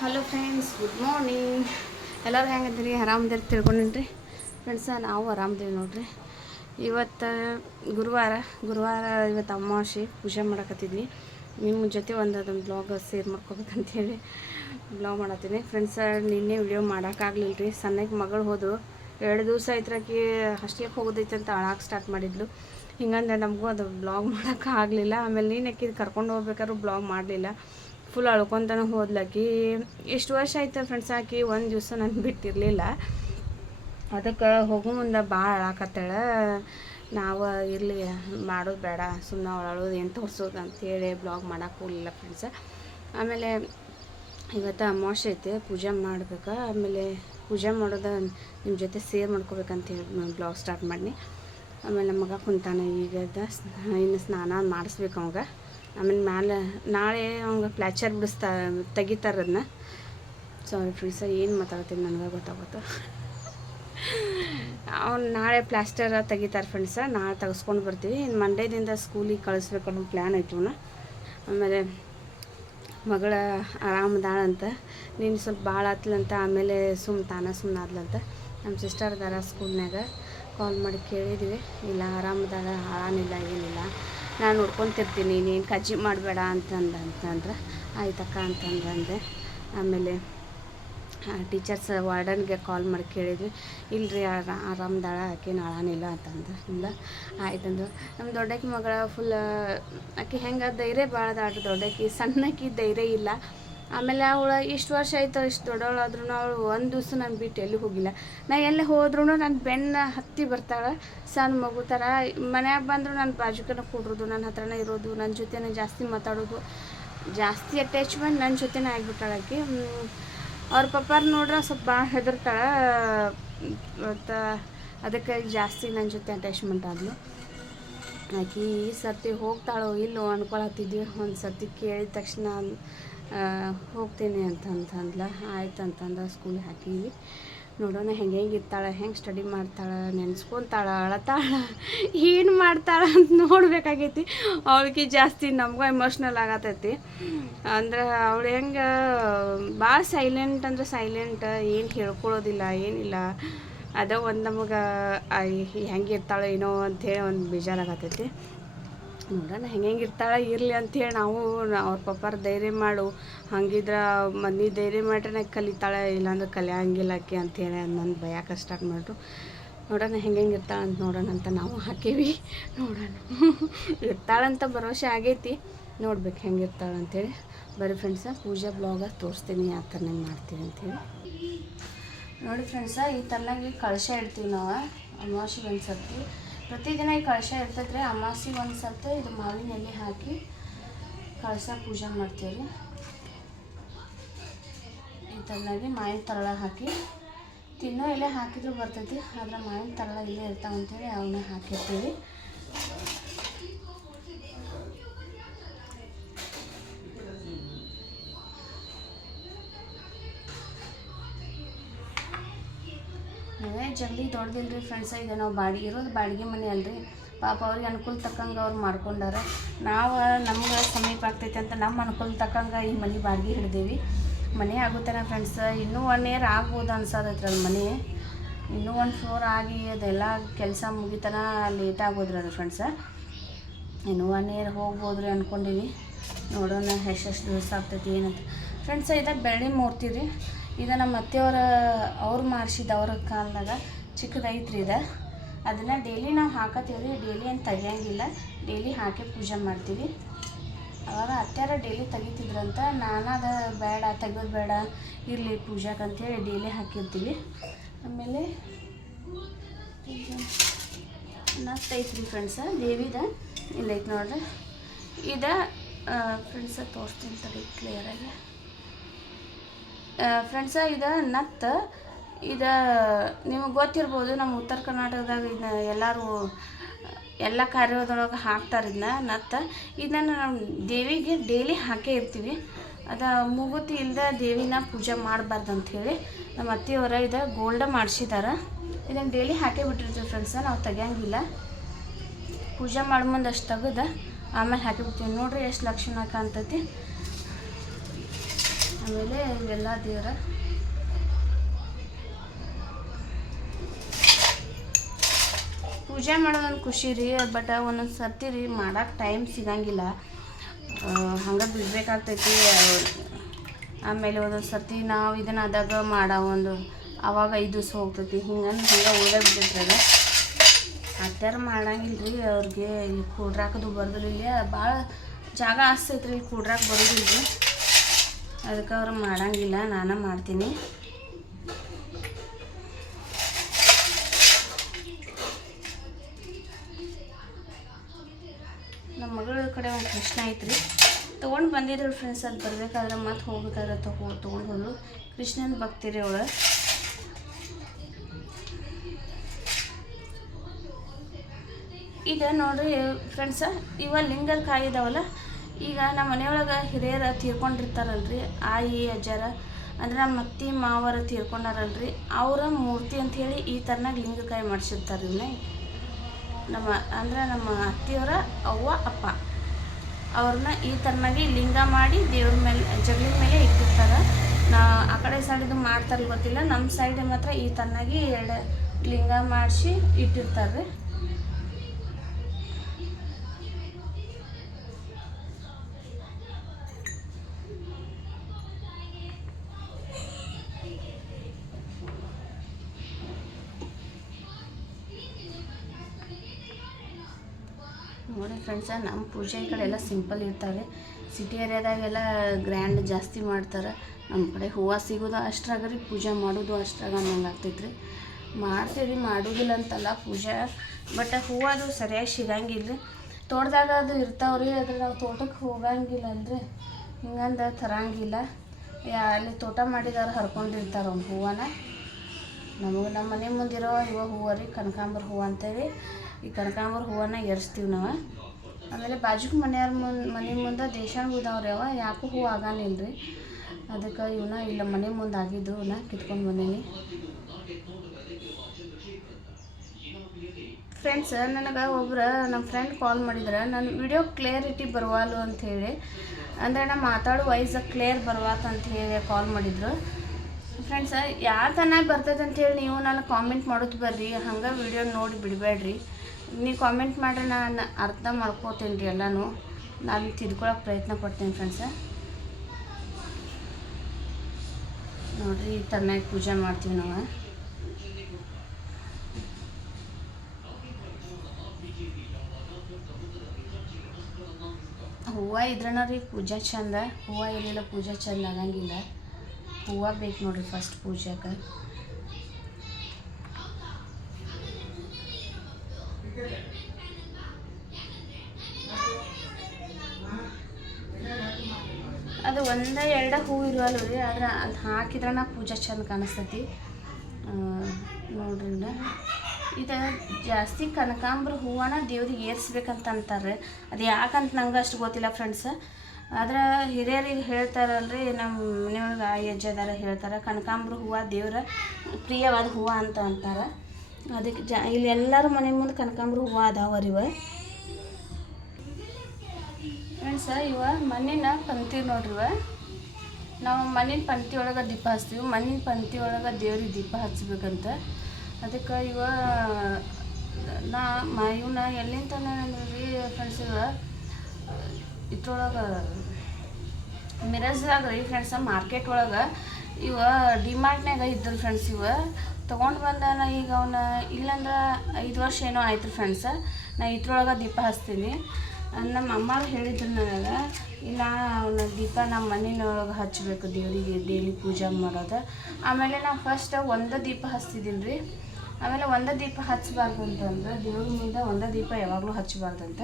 Hello friends, good morning. ಎಲ್ಲರೂ ಹೆಂಗಂದ್ರಿ? ಆರಾಮದಿರಿ ತಿಳ್ಕೊಂಡಿನ್ರಿ friends. ನಾವು ಆರಾಮದೇವಿ ನೋಡ್ರಿ. ಇವತ್ತು ಗುರುವಾರ ಇವತ್ತು ಅಮಾವಾಸ್ಯೆ ಪೂಜೆ ಮಾಡಕತ್ತಿದ್ವಿ. ನಿಮ್ಮ ಜೊತೆ ಅದೊಂದು ಬ್ಲಾಗ್ ಶೇರ್ ಮಾಡ್ಕೋಬೇಕಂತೇಳಿ ಬ್ಲಾಗ್ ಮಾಡತ್ತೀನಿ ಫ್ರೆಂಡ್ಸ. ನಿನ್ನೆ ವಿಡಿಯೋ ಮಾಡೋಕ್ಕಾಗಲಿಲ್ಲ ರೀ. ಸಣ್ಣಗೆ ಮಗಳು ಹೋದು 2 ದಿವಸ ಐತ್ರಾಕಿ ಅಷ್ಟೇ ಹೋಗೋದೈತೆ ಅಂತ ಅಳಾಕೆ ಸ್ಟಾರ್ಟ್ ಮಾಡಿದ್ಲು. ಹಿಂಗಂದ್ರೆ ನಮಗೂ ಅದು ಬ್ಲಾಗ್ ಮಾಡೋಕ್ಕಾಗಲಿಲ್ಲ. ಆಮೇಲೆ ನೀನು ಕರ್ಕೊಂಡು ಹೋಗ್ಬೇಕಾದ್ರೂ ಬ್ಲಾಗ್ ಮಾಡಲಿಲ್ಲ. ಫುಲ್ ಅಳ್ಕೊತಾನೆ ಹೋದ್ಲಾಕಿ. ಎಷ್ಟು ವರ್ಷ ಆಯ್ತು ಫ್ರೆಂಡ್ಸ್, ಆಕಿ ಒಂದು ದಿವಸ ನಾನು ಬಿಟ್ಟಿರಲಿಲ್ಲ. ಅದಕ್ಕೆ ಹೋಗೋ ಮುಂದೆ ಭಾಳ ಅಳಾಕತ್ತಾಳೆ. ನಾವು ಇರಲಿ ಮಾಡೋದು ಬೇಡ, ಸುಮ್ಮನೆ ಅಳೋದು ಏನು ತೋರಿಸೋದು ಅಂಥೇಳಿ ಬ್ಲಾಗ್ ಮಾಡೋಕೆ ಹೋಗಲಿಲ್ಲ ಫ್ರೆಂಡ್ಸ. ಆಮೇಲೆ ಇವತ್ತು ಅಮಾವಾಸ್ಯೆ ಐತೆ, ಪೂಜೆ ಮಾಡ್ಬೇಕು. ಆಮೇಲೆ ಪೂಜೆ ಮಾಡೋದು ನಿಮ್ಮ ಜೊತೆ ಶೇರ್ ಮಾಡ್ಕೋಬೇಕಂತೇಳಿ ಬ್ಲಾಗ್ ಸ್ಟಾರ್ಟ್ ಮಾಡಿ. ಆಮೇಲೆ ನಮ್ಮ ಮಗ ಕುಂತಾನೆ ಈಗ. ಇನ್ನು ಸ್ನಾನ ಮಾಡಿಸ್ಬೇಕು ಅವಾಗ. ಆಮೇಲೆ ನಾಳೆ ಅವಂಗೆ ಪ್ಲ್ಯಾಚರ್ ತೆಗಿತಾರೆ ಅದನ್ನ. ಸಾರಿ ಫ್ರೆಂಡ್ಸ, ಏನು ಮಾತಾಡ್ತೀನಿ ನನಗೆ ಗೊತ್ತಾಗುತ್ತೆ. ಅವ್ನು ನಾಳೆ ಪ್ಲಾಸ್ಟರ್ ತೆಗಿತಾರೆ ಫ್ರೆಂಡ್ಸ. ನಾಳೆ ತೆಗೆಸ್ಕೊಂಡು ಬರ್ತೀವಿ. ಇನ್ನು ಮಂಡೇದಿಂದ ಸ್ಕೂಲಿಗೆ ಕಳಿಸ್ಬೇಕು ಅನ್ನೋ ಪ್ಲ್ಯಾನ್ ಐತೆ. ಆಮೇಲೆ ಮಗಳ ಆರಾಮದಾಳಂತ. ನೀನು ಸ್ವಲ್ಪ ಭಾಳ ಆತ್ಲಂತ. ಆಮೇಲೆ ಸುಮ್ಮನೆ ಆದ್ಲಂತ. ನಮ್ಮ ಸಿಸ್ಟರ್ ಅದಾರ ಸ್ಕೂಲ್ನಾಗ, ಕಾಲ್ ಮಾಡಿ ಕೇಳಿದ್ವಿ. ಇಲ್ಲ ಆರಾಮದಾಳ, ಹಾಳಾನಿಲ್ಲ, ಏನಿಲ್ಲ, ನಾನು ನೋಡ್ಕೊತಿರ್ತೀನಿ, ನೀನು ಕಜ್ಜಿ ಮಾಡಬೇಡ ಅಂತಂದ್ರೆ ಆಯ್ತಕ್ಕ ಅಂತಂದೆ. ಆಮೇಲೆ ಟೀಚರ್ಸ್ ವಾರ್ಡನ್ಗೆ ಕಾಲ್ ಮಾಡಿ ಕೇಳಿದ್ವಿ. ಇಲ್ಲರಿ ಆರಾಮದಾಳ, ಆಕೆನು ಹಾಳಾನಿಲ್ಲ ಅಂತಂದ್ರೆ ಆಯ್ತಂದು. ನಮ್ಮ ದೊಡ್ಡಕ್ಕಿ ಮಗಳ ಫುಲ್ ಆಕೆ ಹೆಂಗೆ ಧೈರ್ಯ ಭಾಳ ಅದಾಳ್ರಿ. ದೊಡ್ಡಕ್ಕಿ ಸಣ್ಣಕ್ಕಿ ಧೈರ್ಯ ಇಲ್ಲ. ಆಮೇಲೆ ಅವಳು ಇಷ್ಟು ವರ್ಷ ಆಯ್ತು, ಇಷ್ಟು ದೊಡ್ಡವಳಾದ್ರೂ ಅವಳು ಒಂದು ದಿವಸ ನಾನು ಬಿಟ್ಟು ಎಲ್ಲಿ ಹೋಗಿಲ್ಲ. ನಾ ಎಲ್ಲೇ ಹೋದ್ರೂ ನನ್ನ ಬೆನ್ನ ಹತ್ತಿ ಬರ್ತಾಳೆ. ಸಣ್ಣ ಮಗು ಥರ ಮನ್ಯಾಗ ಬಂದರೂ ನನ್ನ ಬಾಜುಕನ ಕೂಡ್ರೋದು, ನನ್ನ ಹತ್ರನೇ ಇರೋದು, ನನ್ನ ಜೊತೆನೇ ಜಾಸ್ತಿ ಮಾತಾಡೋದು, ಜಾಸ್ತಿ ಅಟ್ಯಾಚ್ಮೆಂಟ್ ನನ್ನ ಜೊತೆನೇ ಆಗಿಬಿಟ್ಟಾಳೆ ಆಕೆ. ಅವ್ರ ಪಪ್ಪಾರ ನೋಡ್ರೆ ಸ್ವಲ್ಪ ಭಾಳ ಹೆದರ್ತಾಳೆ. ಮತ್ತು ಅದಕ್ಕೆ ಜಾಸ್ತಿ ನನ್ನ ಜೊತೆ ಅಟ್ಯಾಚ್ಮೆಂಟ್ ಆದಳು ಆಕೆ. ಈ ಸರ್ತಿ ಹೋಗ್ತಾಳೋ ಇಲ್ಲೋ ಅಂದ್ಕೊಳತ್ತಿದ್ವಿ. ಒಂದು ಸರ್ತಿ ಕೇಳಿದ ತಕ್ಷಣ ಹೋಗ್ತೀನಿ ಅಂತಂದ್ಲ. ಆಯ್ತು ಅಂತಂದು ಸ್ಕೂಲಿಗೆ ಹಾಕೀವಿ. ನೋಡೋಣ ಹೆಂಗೆ ಇರ್ತಾಳೆ, ಹೆಂಗೆ ಸ್ಟಡಿ ಮಾಡ್ತಾಳೆ, ನೆನೆಸ್ಕೊತಾಳೆ, ಅಳತಾಳೆ, ಏನು ಮಾಡ್ತಾಳೆ ಅಂತ ನೋಡ್ಬೇಕಾಗೈತಿ. ಅವಳಿಗೆ ಜಾಸ್ತಿ ನಮಗೂ ಎಮೋಷ್ನಲ್ ಆಗತೈತಿ. ಅಂದ್ರೆ ಅವಳು ಹೆಂಗೆ ಭಾಳ ಸೈಲೆಂಟ್ ಅಂದ್ರೆ ಸೈಲೆಂಟ್, ಏನು ಹೇಳ್ಕೊಳ್ಳೋದಿಲ್ಲ, ಏನಿಲ್ಲ. ಅದ ಒಂದು ನಮಗೆ ಹೆಂಗೆ ಇರ್ತಾಳೆ ಏನೋ ಅಂಥೇಳಿ ಒಂದು ಬೇಜಾರಾಗತೈತಿ. ನೋಡೋಣ ಹೆಂಗೆ ಇರ್ತಾಳೆ, ಇರಲಿ ಅಂಥೇಳಿ ನಾವು ಅವ್ರ ಪಪ್ಪಾರ ಧೈರ್ಯ ಮಾಡು, ಹಂಗಿದ್ರೆ ಮನೆ ಧೈರ್ಯ ಮಾಡ್ರೆ ಕಲಿತಾಳೆ, ಇಲ್ಲಾಂದ್ರೆ ಕಲಿಯಂಗಿಲ್ಲ ಆಕೆ ಅಂಥೇಳಿ ನನ್ನ ಭಯಕ್ಕೆ ಸ್ಟಾರ್ಟ್ ಮಾಡ್ರು. ನೋಡೋಣ ಹೆಂಗೆ ಇರ್ತಾಳೆ ಅಂತ ನೋಡೋಣ ಅಂತ ನಾವು ಹಾಕೀವಿ. ನೋಡೋಣ ಇರ್ತಾಳಂತ ಭರವಸೆ ಆಗೈತಿ. ನೋಡ್ಬೇಕು ಹೆಂಗೆ ಇರ್ತಾಳೆ ಅಂಥೇಳಿ. ಬರೀ ಫ್ರೆಂಡ್ಸ, ಪೂಜಾ ಬ್ಲಾಗ ತೋರಿಸ್ತೀನಿ ಯಾವ ಥರ ಮಾಡ್ತೀವಿ ಅಂಥೇಳಿ. ನೋಡಿ ಫ್ರೆಂಡ್ಸ, ಈ ಥರನಾಗಿ ಕಳಶ ಇಡ್ತೀವಿ ನಾವು ಅಮಾವಾಸ್ಯೆಗೆ ಒಂದು ಸರ್ತಿ. ಪ್ರತಿದಿನ ಈ ಕಳಶ ಇರ್ತೈತೆ. ಅಮಾವಾಸ್ಯೆಗೆ ಒಂದು ಸರ್ತಿ ಇದು ಮಾವಿನ ಎಲೆ ಹಾಕಿ ಕಳಶ ಪೂಜೆ ಮಾಡ್ತೀವಿ. ಈ ಥರನಾಗಿ ಮಾವಿನ ತರಳ ಹಾಕಿ, ತಿನ್ನೋ ಎಲೆ ಹಾಕಿದ್ರೂ ಬರ್ತೈತಿ, ಆದ್ರೆ ಮಾವಿನ ತರಳ ಇಲ್ಲೇ ಇರ್ತಾವಂತೇಳಿ ಅವನ್ನ ಹಾಕಿರ್ತೀವಿ. ಮನೆ ಜಲ್ದಿ ದೊಡ್ಡದಿಲ್ರಿ ಫ್ರೆಂಡ್ಸ. ಇದು ನಾವು ಬಾಡಿಗೆ ಮನೆ ಅಲ್ರಿ. ಪಾಪ ಅವ್ರಿಗೆ ಅನುಕೂಲ ತಕ್ಕಂಗೆ ಅವ್ರು ಮಾಡ್ಕೊಂಡಾರ. ನಾವು ನಮ್ಗೆ ಸಮೀಪ ಆಗ್ತೈತೆ ಅಂತ ನಮ್ಮ ಅನುಕೂಲ ತಕ್ಕಂಗೆ ಈ ಮನೆ ಬಾಡಿಗೆ ಹಿಡ್ದೀವಿ. ಮನೆ ಆಗುತ್ತಾನೆ ಫ್ರೆಂಡ್ಸ. ಇನ್ನೂ 1 ಇಯರ್ ಆಗ್ಬೋದು ಅನ್ಸೋದೈತ್ರಿ ಅದು ಮನೆ. ಇನ್ನೂ 1 ಫ್ಲೋರ್ ಆಗಿ ಅದೆಲ್ಲ ಕೆಲಸ ಮುಗಿತನ ಲೇಟ್ ಆಗೋದ್ರಿ ಅದು ಫ್ರೆಂಡ್ಸ. ಇನ್ನೂ 1 ಇಯರ್ ಹೋಗ್ಬೋದ್ರಿ ಅಂದ್ಕೊಂಡೀವಿ. ನೋಡೋಣ ಎಷ್ಟು ದಿವಸ ಆಗ್ತೈತಿ ಏನಂತ ಫ್ರೆಂಡ್ಸ. ಇದು ಬೆಳ್ಳಿ ಮೂರ್ತಿ ರೀ. ಇದು ನಮ್ಮ ಅವ್ರು ಮಾಡಿಸಿದ ಅವ್ರ ಕಾಲದಾಗ ಚಿಕ್ಕದೈತ್ರಿ ಇದು. ಅದನ್ನು ಡೈಲಿ ನಾವು ಹಾಕತ್ತೀವಿ ರೀ. ಡೈಲಿ ಏನು ತೆಗಿಯಂಗಿಲ್ಲ, ಡೈಲಿ ಹಾಕಿ ಪೂಜೆ ಮಾಡ್ತೀವಿ. ಅವಾಗ ಅತ್ಯಾರ ಡೈಲಿ ತೆಗಿತಿದ್ರಂತ. ಅದು ಬೇಡ, ತೆಗೋದು ಬೇಡ, ಇರಲಿ ಪೂಜಾಕ್ಕೆ ಅಂತೇಳಿ ಡೈಲಿ ಹಾಕಿರ್ತೀವಿ. ಆಮೇಲೆ ನತ್ತೈತ್ರಿ ಫ್ರೆಂಡ್ಸ ದೇವಿದ. ಇಲ್ಲೈತೆ ನೋಡ್ರಿ. ಇದು ಫ್ರೆಂಡ್ಸ ತೋರಿಸ್ತೀನಿ ತಡಿ ಕ್ಲಿಯರಾಗಿ. ಫ್ರೆಂಡ್ಸ, ಇದು ನತ್ತು. ಇದು ನಿಮಗೆ ಗೊತ್ತಿರ್ಬೋದು, ನಮ್ಮ ಉತ್ತರ ಕರ್ನಾಟಕದಾಗ ಇದನ್ನ ಎಲ್ಲರೂ ಎಲ್ಲ ಕಾರ್ಯದೊಳಗೆ ಹಾಕ್ತಾರೆ ಇದನ್ನ ನತ್ತು. ಇದನ್ನು ನಾವು ದೇವಿಗೆ ಡೈಲಿ ಹಾಕೇ ಇರ್ತೀವಿ. ಅದು ಮೂಗುತಿ ಇಲ್ಲದೆ ದೇವಿನ ಪೂಜೆ ಮಾಡಬಾರ್ದು ಅಂಥೇಳಿ ನಮ್ಮ ಅತ್ತೆಯವರ ಇದು ಗೋಲ್ಡ ಮಾಡಿಸಿದಾರೆ. ಇದನ್ನು ಡೈಲಿ ಹಾಕೇ ಬಿಟ್ಟಿರ್ತೀವಿ ಫ್ರೆಂಡ್ಸ. ನಾವು ತೆಗಿಯಂಗಿಲ್ಲ. ಪೂಜೆ ಮಾಡೋ ಮುಂದೆ ಅಷ್ಟು ತೆಗೆದು ಆಮೇಲೆ ಹಾಕಿಬಿಡ್ತೀವಿ. ನೋಡಿರಿ ಎಷ್ಟು ಲಕ್ಷಣ ಕಾಣ್ತೈತಿ. ಆಮೇಲೆ ಇವೆಲ್ಲ ದೇವರ ಪೂಜೆ ಮಾಡೋದೊಂದು ಖುಷಿ ರೀ. ಬಟ್ ಒಂದೊಂದು ಸರ್ತಿ ರೀ ಮಾಡೋಕ್ಕೆ ಟೈಮ್ ಸಿಗಂಗಿಲ್ಲ, ಹಂಗೆ ಬಿಡಬೇಕಾಗ್ತೈತಿ. ಆಮೇಲೆ ಒಂದೊಂದು ಸರ್ತಿ ನಾವು ಇದನ್ನು ಆದಾಗ ಮಾಡೋ ಆವಾಗ 5 ದಿವಸ ಹೋಗ್ತೈತಿ, ಹಂಗೆ ಉಳ್ದೇ ಬಿಟ್ಟಿರ್ತದೆ. ಅತ್ಯಾರು ಮಾಡಂಗಿಲ್ಲ ರೀ, ಅವ್ರಿಗೆ ಇಲ್ಲಿ ಕೂಡ್ರಾಕದು ಬರೋದಿಲ್ಲ, ಭಾಳ ಜಾಗ ಆಸ್ತೈತ್ರಿ ಇಲ್ಲಿ ಕೂಡ್ರಾಕ ಬರೋದಿಲ್ಲ ರೀ, ಅದಕ್ಕೆ ಅವ್ರು ಮಾಡಂಗಿಲ್ಲ, ನಾನು ಮಾಡ್ತೀನಿ. ನಮ್ಮ ಮಗಳ ಕಡೆ ಒಂದು ಕೃಷ್ಣ ಐತ್ರಿ, ತೊಗೊಂಡು ಬಂದಿದ್ರು ಫ್ರೆಂಡ್ಸ್. ಅದು ಬರಬೇಕಾದ್ರೆ ಮತ್ತೆ ಹೋಗ್ಬೇಕಾದ್ರೆ ತೊಗೊಂಡು ಹೋದ್ರು. ಕೃಷ್ಣನ ಭಕ್ತಿ ರೀ ಅವಳು. ಈಗ ನೋಡ್ರಿ ಫ್ರೆಂಡ್ಸ, ಇವ ಲಿಂಗದ ಕಾಯಿ ಇದಾವಲ್ಲ, ಈಗ ನಮ್ಮ ಮನೆಯೊಳಗೆ ಹಿರಿಯರು ತೀರ್ಕೊಂಡಿರ್ತಾರಲ್ರಿ, ಆಯಿ ಅಜ್ಜಾರ ಅಂದ್ರೆ ನಮ್ಮ ಅತ್ತಿ ಮಾವರ ತೀರ್ಕೊಂಡಾರಲ್ರಿ, ಅವರ ಮೂರ್ತಿ ಅಂಥೇಳಿ ಈ ಥರನಾಗ ಲಿಂಗಕಾಯಿ ಮಾಡಿಸಿರ್ತಾರೆ. ಇವನ್ನ ನಮ್ಮ ಅತ್ತಿಯವರ ಅವ್ವ ಅಪ್ಪ ಅವ್ರನ್ನ ಈ ಥರನಾಗಿ ಲಿಂಗ ಮಾಡಿ ದೇವ್ರ ಮೇಲೆ ಜಗಲಿನ ಮೇಲೆ ಇಟ್ಟಿರ್ತಾರೆ. ಆ ಕಡೆ ಸೈಡಿದು ಮಾಡ್ತಾರೆ ಗೊತ್ತಿಲ್ಲ, ನಮ್ಮ ಸೈಡ್ ಮಾತ್ರ ಈ ಥರನಾಗಿ 2 ಲಿಂಗ ಮಾಡಿಸಿ ಇಟ್ಟಿರ್ತಾರೆ. ನೋಡಿ ಫ್ರೆಂಡ್ಸ, ನಮ್ಮ ಪೂಜೆ ಈ ಕಡೆ ಎಲ್ಲ ಸಿಂಪಲ್ ಇರ್ತಾರೆ. ಸಿಟಿ ಏರಿಯಾದಾಗೆಲ್ಲ ಗ್ರ್ಯಾಂಡ್ ಜಾಸ್ತಿ ಮಾಡ್ತಾರೆ. ನಮ್ಮ ಕಡೆ ಹೂವು ಸಿಗೋದು ಅಷ್ಟ್ರಾಗ ರೀ, ಪೂಜೆ ಮಾಡೋದು ಅಷ್ಟ್ರಾಗ ಅನ್ನಂಗೆ ಆಗ್ತೈತ್ರಿ. ಮಾಡ್ತೀವಿ, ಮಾಡೋದಿಲ್ಲ ಅಂತಲ್ಲ ಪೂಜೆ, ಬಟ್ ಹೂವು ಅದು ಸರಿಯಾಗಿ ಸಿಗಂಗಿಲ್ಲ. ತೋಟದಾಗ ಅದು ಇರ್ತಾವ್ರಿ, ಅದ್ರ ನಾವು ತೋಟಕ್ಕೆ ಹೋಗಂಗಿಲ್ಲ ಅಲ್ರಿ, ಹಿಂಗಂದು ತರಂಗಿಲ್ಲ. ಅಲ್ಲಿ ತೋಟ ಮಾಡಿದವ್ರು ಹರ್ಕೊಂಡಿರ್ತಾರೆ ಅವ್ನು ಹೂವನ. ನಮ್ಮ ಮನೆ ಮುಂದಿರೋ ಇವ ಹೂವು ರೀ ಕನಕಾಂಬರ ಹೂವು ಅಂತೇಳಿ. ಈ ಕನಕಾಂಬರ ಹೂವನ್ನ ಏರಿಸ್ತೀವಿ ನಾವು. ಆಮೇಲೆ ಬಾಜುಕ್ ಮನೆ ಮುಂದೆ ದೇಶಾಣ ಹೂದವ್ರಿ, ಅವ ಯಾಕೂ ಹೂವು ಆಗಂಗಿಲ್ಲ ರೀ, ಅದಕ್ಕೆ ಇವನ್ನ ಇಲ್ಲ ಮನೆ ಮುಂದೆ ಆಗಿದ್ದು ಇವನ್ನ ಕಿತ್ಕೊಂಡು ಬಂದೀನಿ. ಫ್ರೆಂಡ್ಸ್, ನನಗೆ ನಮ್ಮ ಫ್ರೆಂಡ್ ಕಾಲ್ ಮಾಡಿದ್ರೆ ನನ್ನ ವಿಡಿಯೋ ಕ್ಲಿಯರಿಟಿ ಬರವಾಲು ಅಂಥೇಳಿ, ಅಂದರೆ ನಾನು ಮಾತಾಡೋ ವಾಯ್ಸ್ ಕ್ಲಿಯರ್ ಬರವಾತ ಹೇಳಿ ಕಾಲ್ ಮಾಡಿದ್ರು. ಫ್ರೆಂಡ್ಸ, ಯಾವ ತನಾಗಿ ಬರ್ತೈತೆ ಅಂಥೇಳಿ ನೀವು ನಾನು ಕಾಮೆಂಟ್ ಮಾಡೋದು ಬರ್ರಿ, ಹಂಗೆ ವಿಡಿಯೋ ನೋಡಿ ಬಿಡಬೇಡ್ರಿ. ನೀವು ಕಾಮೆಂಟ್ ಮಾಡ್ರೆ ನಾನು ಅರ್ಥ ಮಾಡ್ಕೋತೀನಿ ರೀ, ಎಲ್ಲನೂ ನಾನು ತಿದ್ಕೊಳ್ಳೋಕೆ ಪ್ರಯತ್ನ ಪಡ್ತೀನಿ ಫ್ರೆಂಡ್ಸ. ನೋಡಿರಿ, ಈ ಥರನಾಗಿ ಪೂಜೆ ಮಾಡ್ತೀವಿ ನಾವು. ಹೂವು ಇದ್ರನ ರೀ ಪೂಜೆ ಚಂದ, ಹೂವು ಇರಲಿಲ್ಲ ಪೂಜೆ ಚಂದ ಆಗಂಗಿಲ್ಲ. ಹೂವು ಬೇಕು ನೋಡಿರಿ ಫಸ್ಟ್ ಪೂಜೆಗೆ. ಅದು 1-2 ಹೂವು ಇರುವಲ್ಲ ರೀ, ಆದ್ರೆ ಅದು ಹಾಕಿದ್ರನ ಪೂಜೆ ಚಂದ ಕಾಣಿಸ್ತೈತಿ ನೋಡ್ರಿ. ಇದು ಜಾಸ್ತಿ ಕನಕಾಂಬರ ಹೂವನ ದೇವ್ರಿಗೆ ಏರಿಸ್ಬೇಕಂತ ಅಂತಾರೆ. ಅದು ಯಾಕಂತ ನಂಗೆ ಅಷ್ಟು ಗೊತ್ತಿಲ್ಲ ಫ್ರೆಂಡ್ಸ್, ಆದ್ರೆ ಹಿರಿಯರಿಗೆ ಹೇಳ್ತಾರಲ್ರಿ, ನಮ್ಮ ಮನೆಯೊಳಗೆ ಆಯಿ ಅಜ್ಜದಾರ ಹೇಳ್ತಾರೆ, ಕನಕಾಂಬರ ಹೂವು ದೇವ್ರ ಪ್ರಿಯವಾದ ಹೂವು ಅಂತ ಅಂತಾರೆ. ಅದಕ್ಕೆ ಇಲ್ಲಿ ಎಲ್ಲರೂ ಮನೆ ಮುಂದೆ ಕನಕಾಂಬರ ಹೂವು ಅದಾವರಿ. ಫ್ರೆಂಡ್ಸ, ಇವ ಮಣ್ಣಿನ ಪಂಕ್ತಿ ನೋಡ್ರಿ. ನಾವು ಮಣ್ಣಿನ ಪಂಕ್ತಿ ಒಳಗೆ ದೀಪ ಹಚ್ತೀವಿ, ಮಣ್ಣಿನ ಪಂಕ್ತಿ ಒಳಗೆ ದೇವ್ರಿಗೆ ದೀಪ ಹಚ್ಬೇಕಂತ. ಅದಕ್ಕೆ ಇವನ್ನ ಎಲ್ಲಿಂದ ರೀ ಫ್ರೆಂಡ್ಸ್, ಇದ್ರೊಳಗೆ ಮಿರಜ್ದಾಗ ರೀ ಫ್ರೆಂಡ್ಸ, ಮಾರ್ಕೆಟ್ ಒಳಗೆ ಡಿಮಾರ್ಟ್ನಾಗ ಇದ್ರು ಫ್ರೆಂಡ್ಸ್. ತೊಗೊಂಡು ಬಂದಾನ. ಈಗ ಇಲ್ಲಂದ್ರೆ 5 ವರ್ಷ ಏನೋ ಆಯ್ತು ಫ್ರೆಂಡ್ಸ, ನಾ ಇದ್ರೊಳಗೆ ದೀಪ ಹಚ್ತೀನಿ. ನಮ್ಮ ಅಮ್ಮರು ಹೇಳಿದ್ರು ನನಗೆ, ಇಲ್ಲ ಅವನ ದೀಪ ನಮ್ಮ ಮನೆಯೊಳಗೆ ಹಚ್ಚಬೇಕು ದೇವರಿಗೆ ಡೈಲಿ ಪೂಜೆ ಮಾಡೋದು. ಆಮೇಲೆ ನಾನು ಫಸ್ಟ್ 1 ದೀಪ ಹಚ್ತಿದ್ದೀನಿ ರೀ, ಆಮೇಲೆ 1 ದೀಪ ಹಚ್ಚಬಾರ್ದು ಅಂತಂದ್ರೆ ದೇವ್ರ ಮುಂದೆ 1 ದೀಪ ಯಾವಾಗಲೂ ಹಚ್ಚಬಾರ್ದಂತ,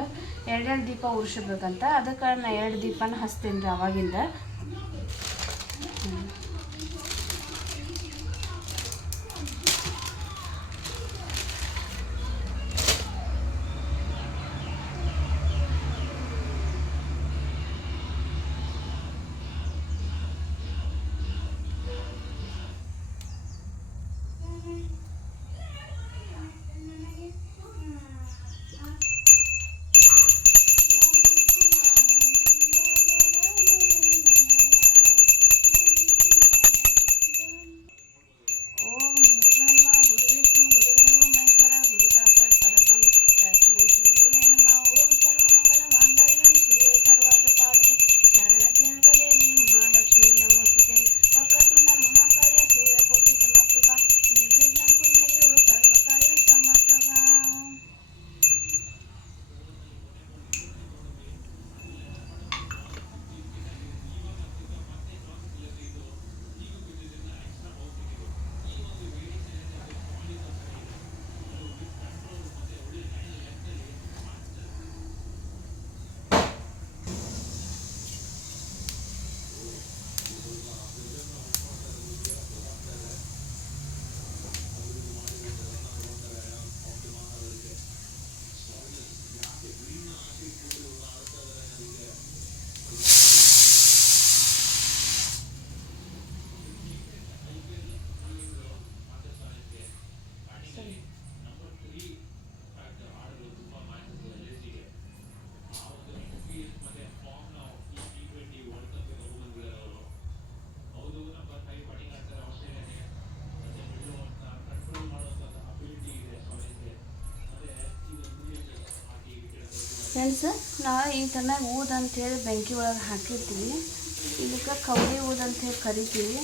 2 ದೀಪ ಉರಿಸ್ಬೇಕಂತ. ಅದಕ್ಕೆ ನಾನು 2 ದೀಪನ ಹಚ್ತೀನಿ ರೀ ಅವಾಗಿಂದ. ಫ್ರೆಂಡ್ಸ್, ನಾವು ಈ ಥರ ಊದ ಅಂಥೇಳಿ ಬೆಂಕಿ ಒಳಗೆ ಹಾಕಿರ್ತೀವಿ. ಇದಕ್ಕೆ ಕವಡಿ ಊದ ಅಂಥೇಳಿ ಕರಿತೀವಿ.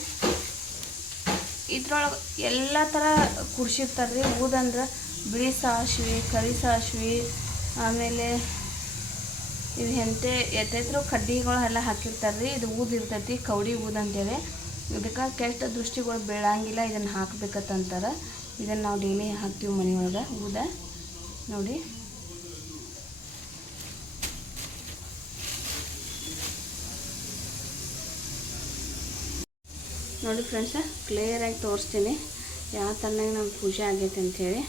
ಇದ್ರೊಳಗೆ ಎಲ್ಲ ಥರ ಕುಡ್ಸಿರ್ತಾರೆ ರೀ. ಊದಂದ್ರೆ ಬಿಳಿ ಸಾಸಿವೆ, ಕರಿ ಸಾಸಿವೆ, ಆಮೇಲೆ ಇವು ಎತ್ತೆತ್ರು ಕಡ್ಡಿಗಳು ಎಲ್ಲ ಹಾಕಿರ್ತಾರೆ ರೀ. ಇದು ಊದಿರ್ತೈತಿ, ಕವಡಿ ಊದ ಅಂತೇಳಿ. ಇದಕ್ಕೆ ಕೆಟ್ಟ ದೃಷ್ಟಿಗಳು ಬೀಳಂಗಿಲ್ಲ, ಇದನ್ನು ಹಾಕ್ಬೇಕಂತಾರೆ. ಇದನ್ನು ನಾವು ಡೈಲಿ ಹಾಕ್ತೀವಿ ಮನೆಯೊಳಗೆ ಊದ. ನೋಡಿ, ನೋಡಿ ಫ್ರೆಂಡ್ಸ, ಕ್ಲಿಯರಾಗಿ ತೋರಿಸ್ತೀನಿ ಯಾವ ಥರನಾಗಿ ನಮ್ಮ ಪೂಜೆ ಆಗೈತೆ ಅಂಥೇಳಿ.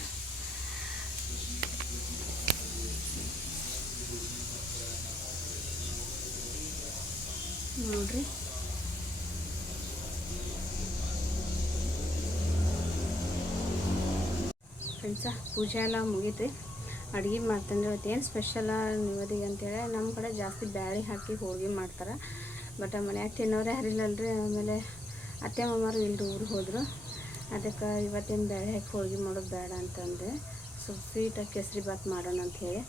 ನೋಡಿರಿ, ಫ್ರೆಂಡ್ಸ, ಪೂಜೆ ಎಲ್ಲ ಮುಗೀತು. ಅಡುಗೆ ಮಾಡ್ತಂದ್ರೆ ಇವತ್ತು ಏನು ಸ್ಪೆಷಲ ನಿವದಿಗೆ ಅಂತೇಳಿ ನಮ್ಮ ಕಡೆ ಜಾಸ್ತಿ ಬ್ಯಾಳೆ ಹಾಕಿ ಹೋಳಿಗೆ ಮಾಡ್ತಾರೆ. ಬಟ್ ಮನ್ಯಾಗ ತಿನ್ನೋರೇ ಹರಿಲ್ಲಲ್ರಿ. ಆಮೇಲೆ ಅತ್ತೆ ಮಾಮಾರು ಇಲ್ಲರಿ, ಊರಿಗೆ ಹೋದರು. ಅದಕ್ಕೆ ಇವತ್ತೇನು ಬೇಳೆ ಹಾಕಿ ಹೋಳಿಗೆ ಮಾಡೋದು ಬೇಡ ಅಂತಂದೆ. ಸ್ವಲ್ಪ ಸ್ವೀಟಾಗಿ ಕೇಸರಿ ಬಾತ್ ಮಾಡೋಣ ಅಂಥೇಳಿ.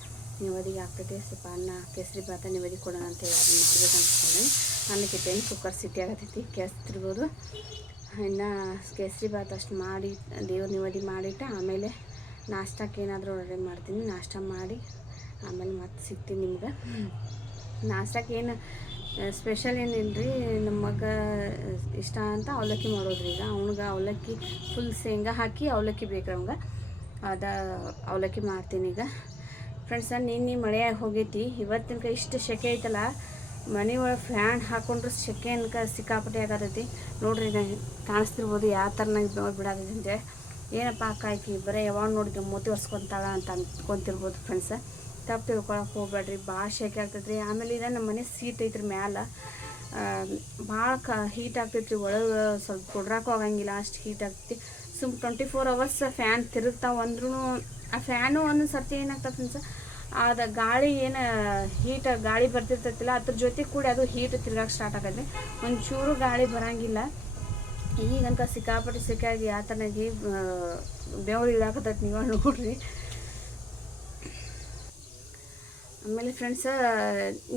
ನಿವದಿಗೆ ಆಗ್ತೈತಿ, ಸ್ವಲ್ಪ ಅನ್ನ ಕೇಸರಿ ಬಾತ ನಿವದಿ ಕೊಡೋಣ ಅಂತೇಳಿ ಅದನ್ನು ಮಾಡ್ಬೇಕು ಅನ್ಸ್ಕೊಂಡೆ. ಅನ್ನಕ್ಕಿಟ್ಟೇನು ಕುಕ್ಕರ್ ಸಿಟಿ ಆಗತೈತಿ, ಕೆಸ್ತಿರ್ಬೋದು. ಇನ್ನು ಕೇಸರಿ ಬಾತ್ ಅಷ್ಟು ಮಾಡಿ ದೇವ್ರ ನಿವದಿ ಮಾಡಿಟ್ಟು ಆಮೇಲೆ ನಾಷ್ಟಕ್ಕೆ ಏನಾದರೂ ರೆಡಿ ಮಾಡ್ತೀನಿ. ನಾಷ್ಟ ಮಾಡಿ ಆಮೇಲೆ ಮತ್ತೆ ಸಿಗ್ತೀನಿ ನಿಮ್ಗೆ. ನಾಷ್ಟಕ್ಕೆ ಏನು ಸ್ಪೆಷಲ್ ಏನಿಲ್ಲ ರೀ. ನಮ್ಮ ಮಗ ಇಷ್ಟ ಅಂತ ಅವಲಕ್ಕಿ ಮಾಡೋದ್ರಿ. ಈಗ ಅವ್ನಿಗೆ ಅವಲಕ್ಕಿ ಫುಲ್ ಶೇಂಗಾ ಹಾಕಿ ಅವಲಕ್ಕಿ ಬೇಕು ಅವಂಗೆ. ಅವಲಕ್ಕಿ ಮಾಡ್ತೀನಿ ಈಗ. ಫ್ರೆಂಡ್ಸ, ನಿನ್ನೆ ಮಳೆ ಹೋಗೈತಿ. ಇವತ್ತಿನ ಇಷ್ಟು ಸೆಕೆ ಐತಲ್ಲ, ಮನೆಯೊಳಗೆ ಫ್ಯಾನ್ ಹಾಕೊಂಡ್ರೆ ಸೆಕೆ ಅನ್ಕ ಸಿಕ್ಕಾಪಟ್ಟೆ ಆಗತೈತಿ. ನೋಡ್ರಿ, ಕಾಣಿಸ್ತಿರ್ಬೋದು ಯಾವ ಥರನಾಗ ಬಿಡತೈತಿ ಅಂತೇಳಿ. ಏನಪ್ಪ ಕಾಯ್ಕಿ ಬರೀ ಯಾವಾಗ ನೋಡಿದ್ರೆ ಮೂತಿ ಒರ್ಸ್ಕೊತಾಳ ಅಂತ ಅಂದ್ಕೊತಿರ್ಬೋದು ಫ್ರೆಂಡ್ಸ. ತಪ್ಪು ತಿಳ್ಕೊಳಕ್ಕೆ ಹೋಗ್ಬೇಡ್ರಿ, ಭಾಳ ಶೆಕೆ ಆಗ್ತೈತ್ರಿ. ಆಮೇಲೆ ಈಗ ನಮ್ಮ ಮನೆ ಸೀಟ್ ಐತ್ರಿ ಮ್ಯಾಲೆ, ಭಾಳ ಹೀಟ್ ಆಗ್ತೈತ್ರಿ. ಒಳಗೆ ಸ್ವಲ್ಪ ಕೊಡ್ರಾಕು ಆಗಂಗಿಲ್ಲ, ಅಷ್ಟು ಹೀಟ್ ಆಗ್ತೈತಿ. ಸುಮ್ಮ 24 hours ಫ್ಯಾನ್ ತಿರುಗ್ತಾವೆ ಅಂದ್ರೂ ಆ ಫ್ಯಾನು ಒಂದೊಂದು ಸರ್ತಿ ಏನಾಗ್ತದೆ ಫ್ರೆಂಡ್ಸ, ಅದು ಗಾಳಿ ಏನು ಹೀಟ್ ಗಾಳಿ ಬರ್ತಿರ್ತೈತಿಲ್ಲ ಅದ್ರ ಜೊತೆ ಕೂಡ ಅದು ಹೀಟ್ ತಿರ್ಗಾಕೆ ಸ್ಟಾರ್ಟ್ ಆಗತ್ತೆ. ಒಂಚೂರು ಗಾಳಿ ಬರೋಂಗಿಲ್ಲ. ಈಗಂತ ಸಿಕ್ಕಾಪಟ್ಟೆ ಸಿಕ್ಕಾಗಿ ಯಾವ ಥರನಾಗಿ ಬೆವರು ಇಳಾಕತ್ತೈತಿ, ನೀವು ನೋಡ್ರಿ. ಆಮೇಲೆ ಫ್ರೆಂಡ್ಸ,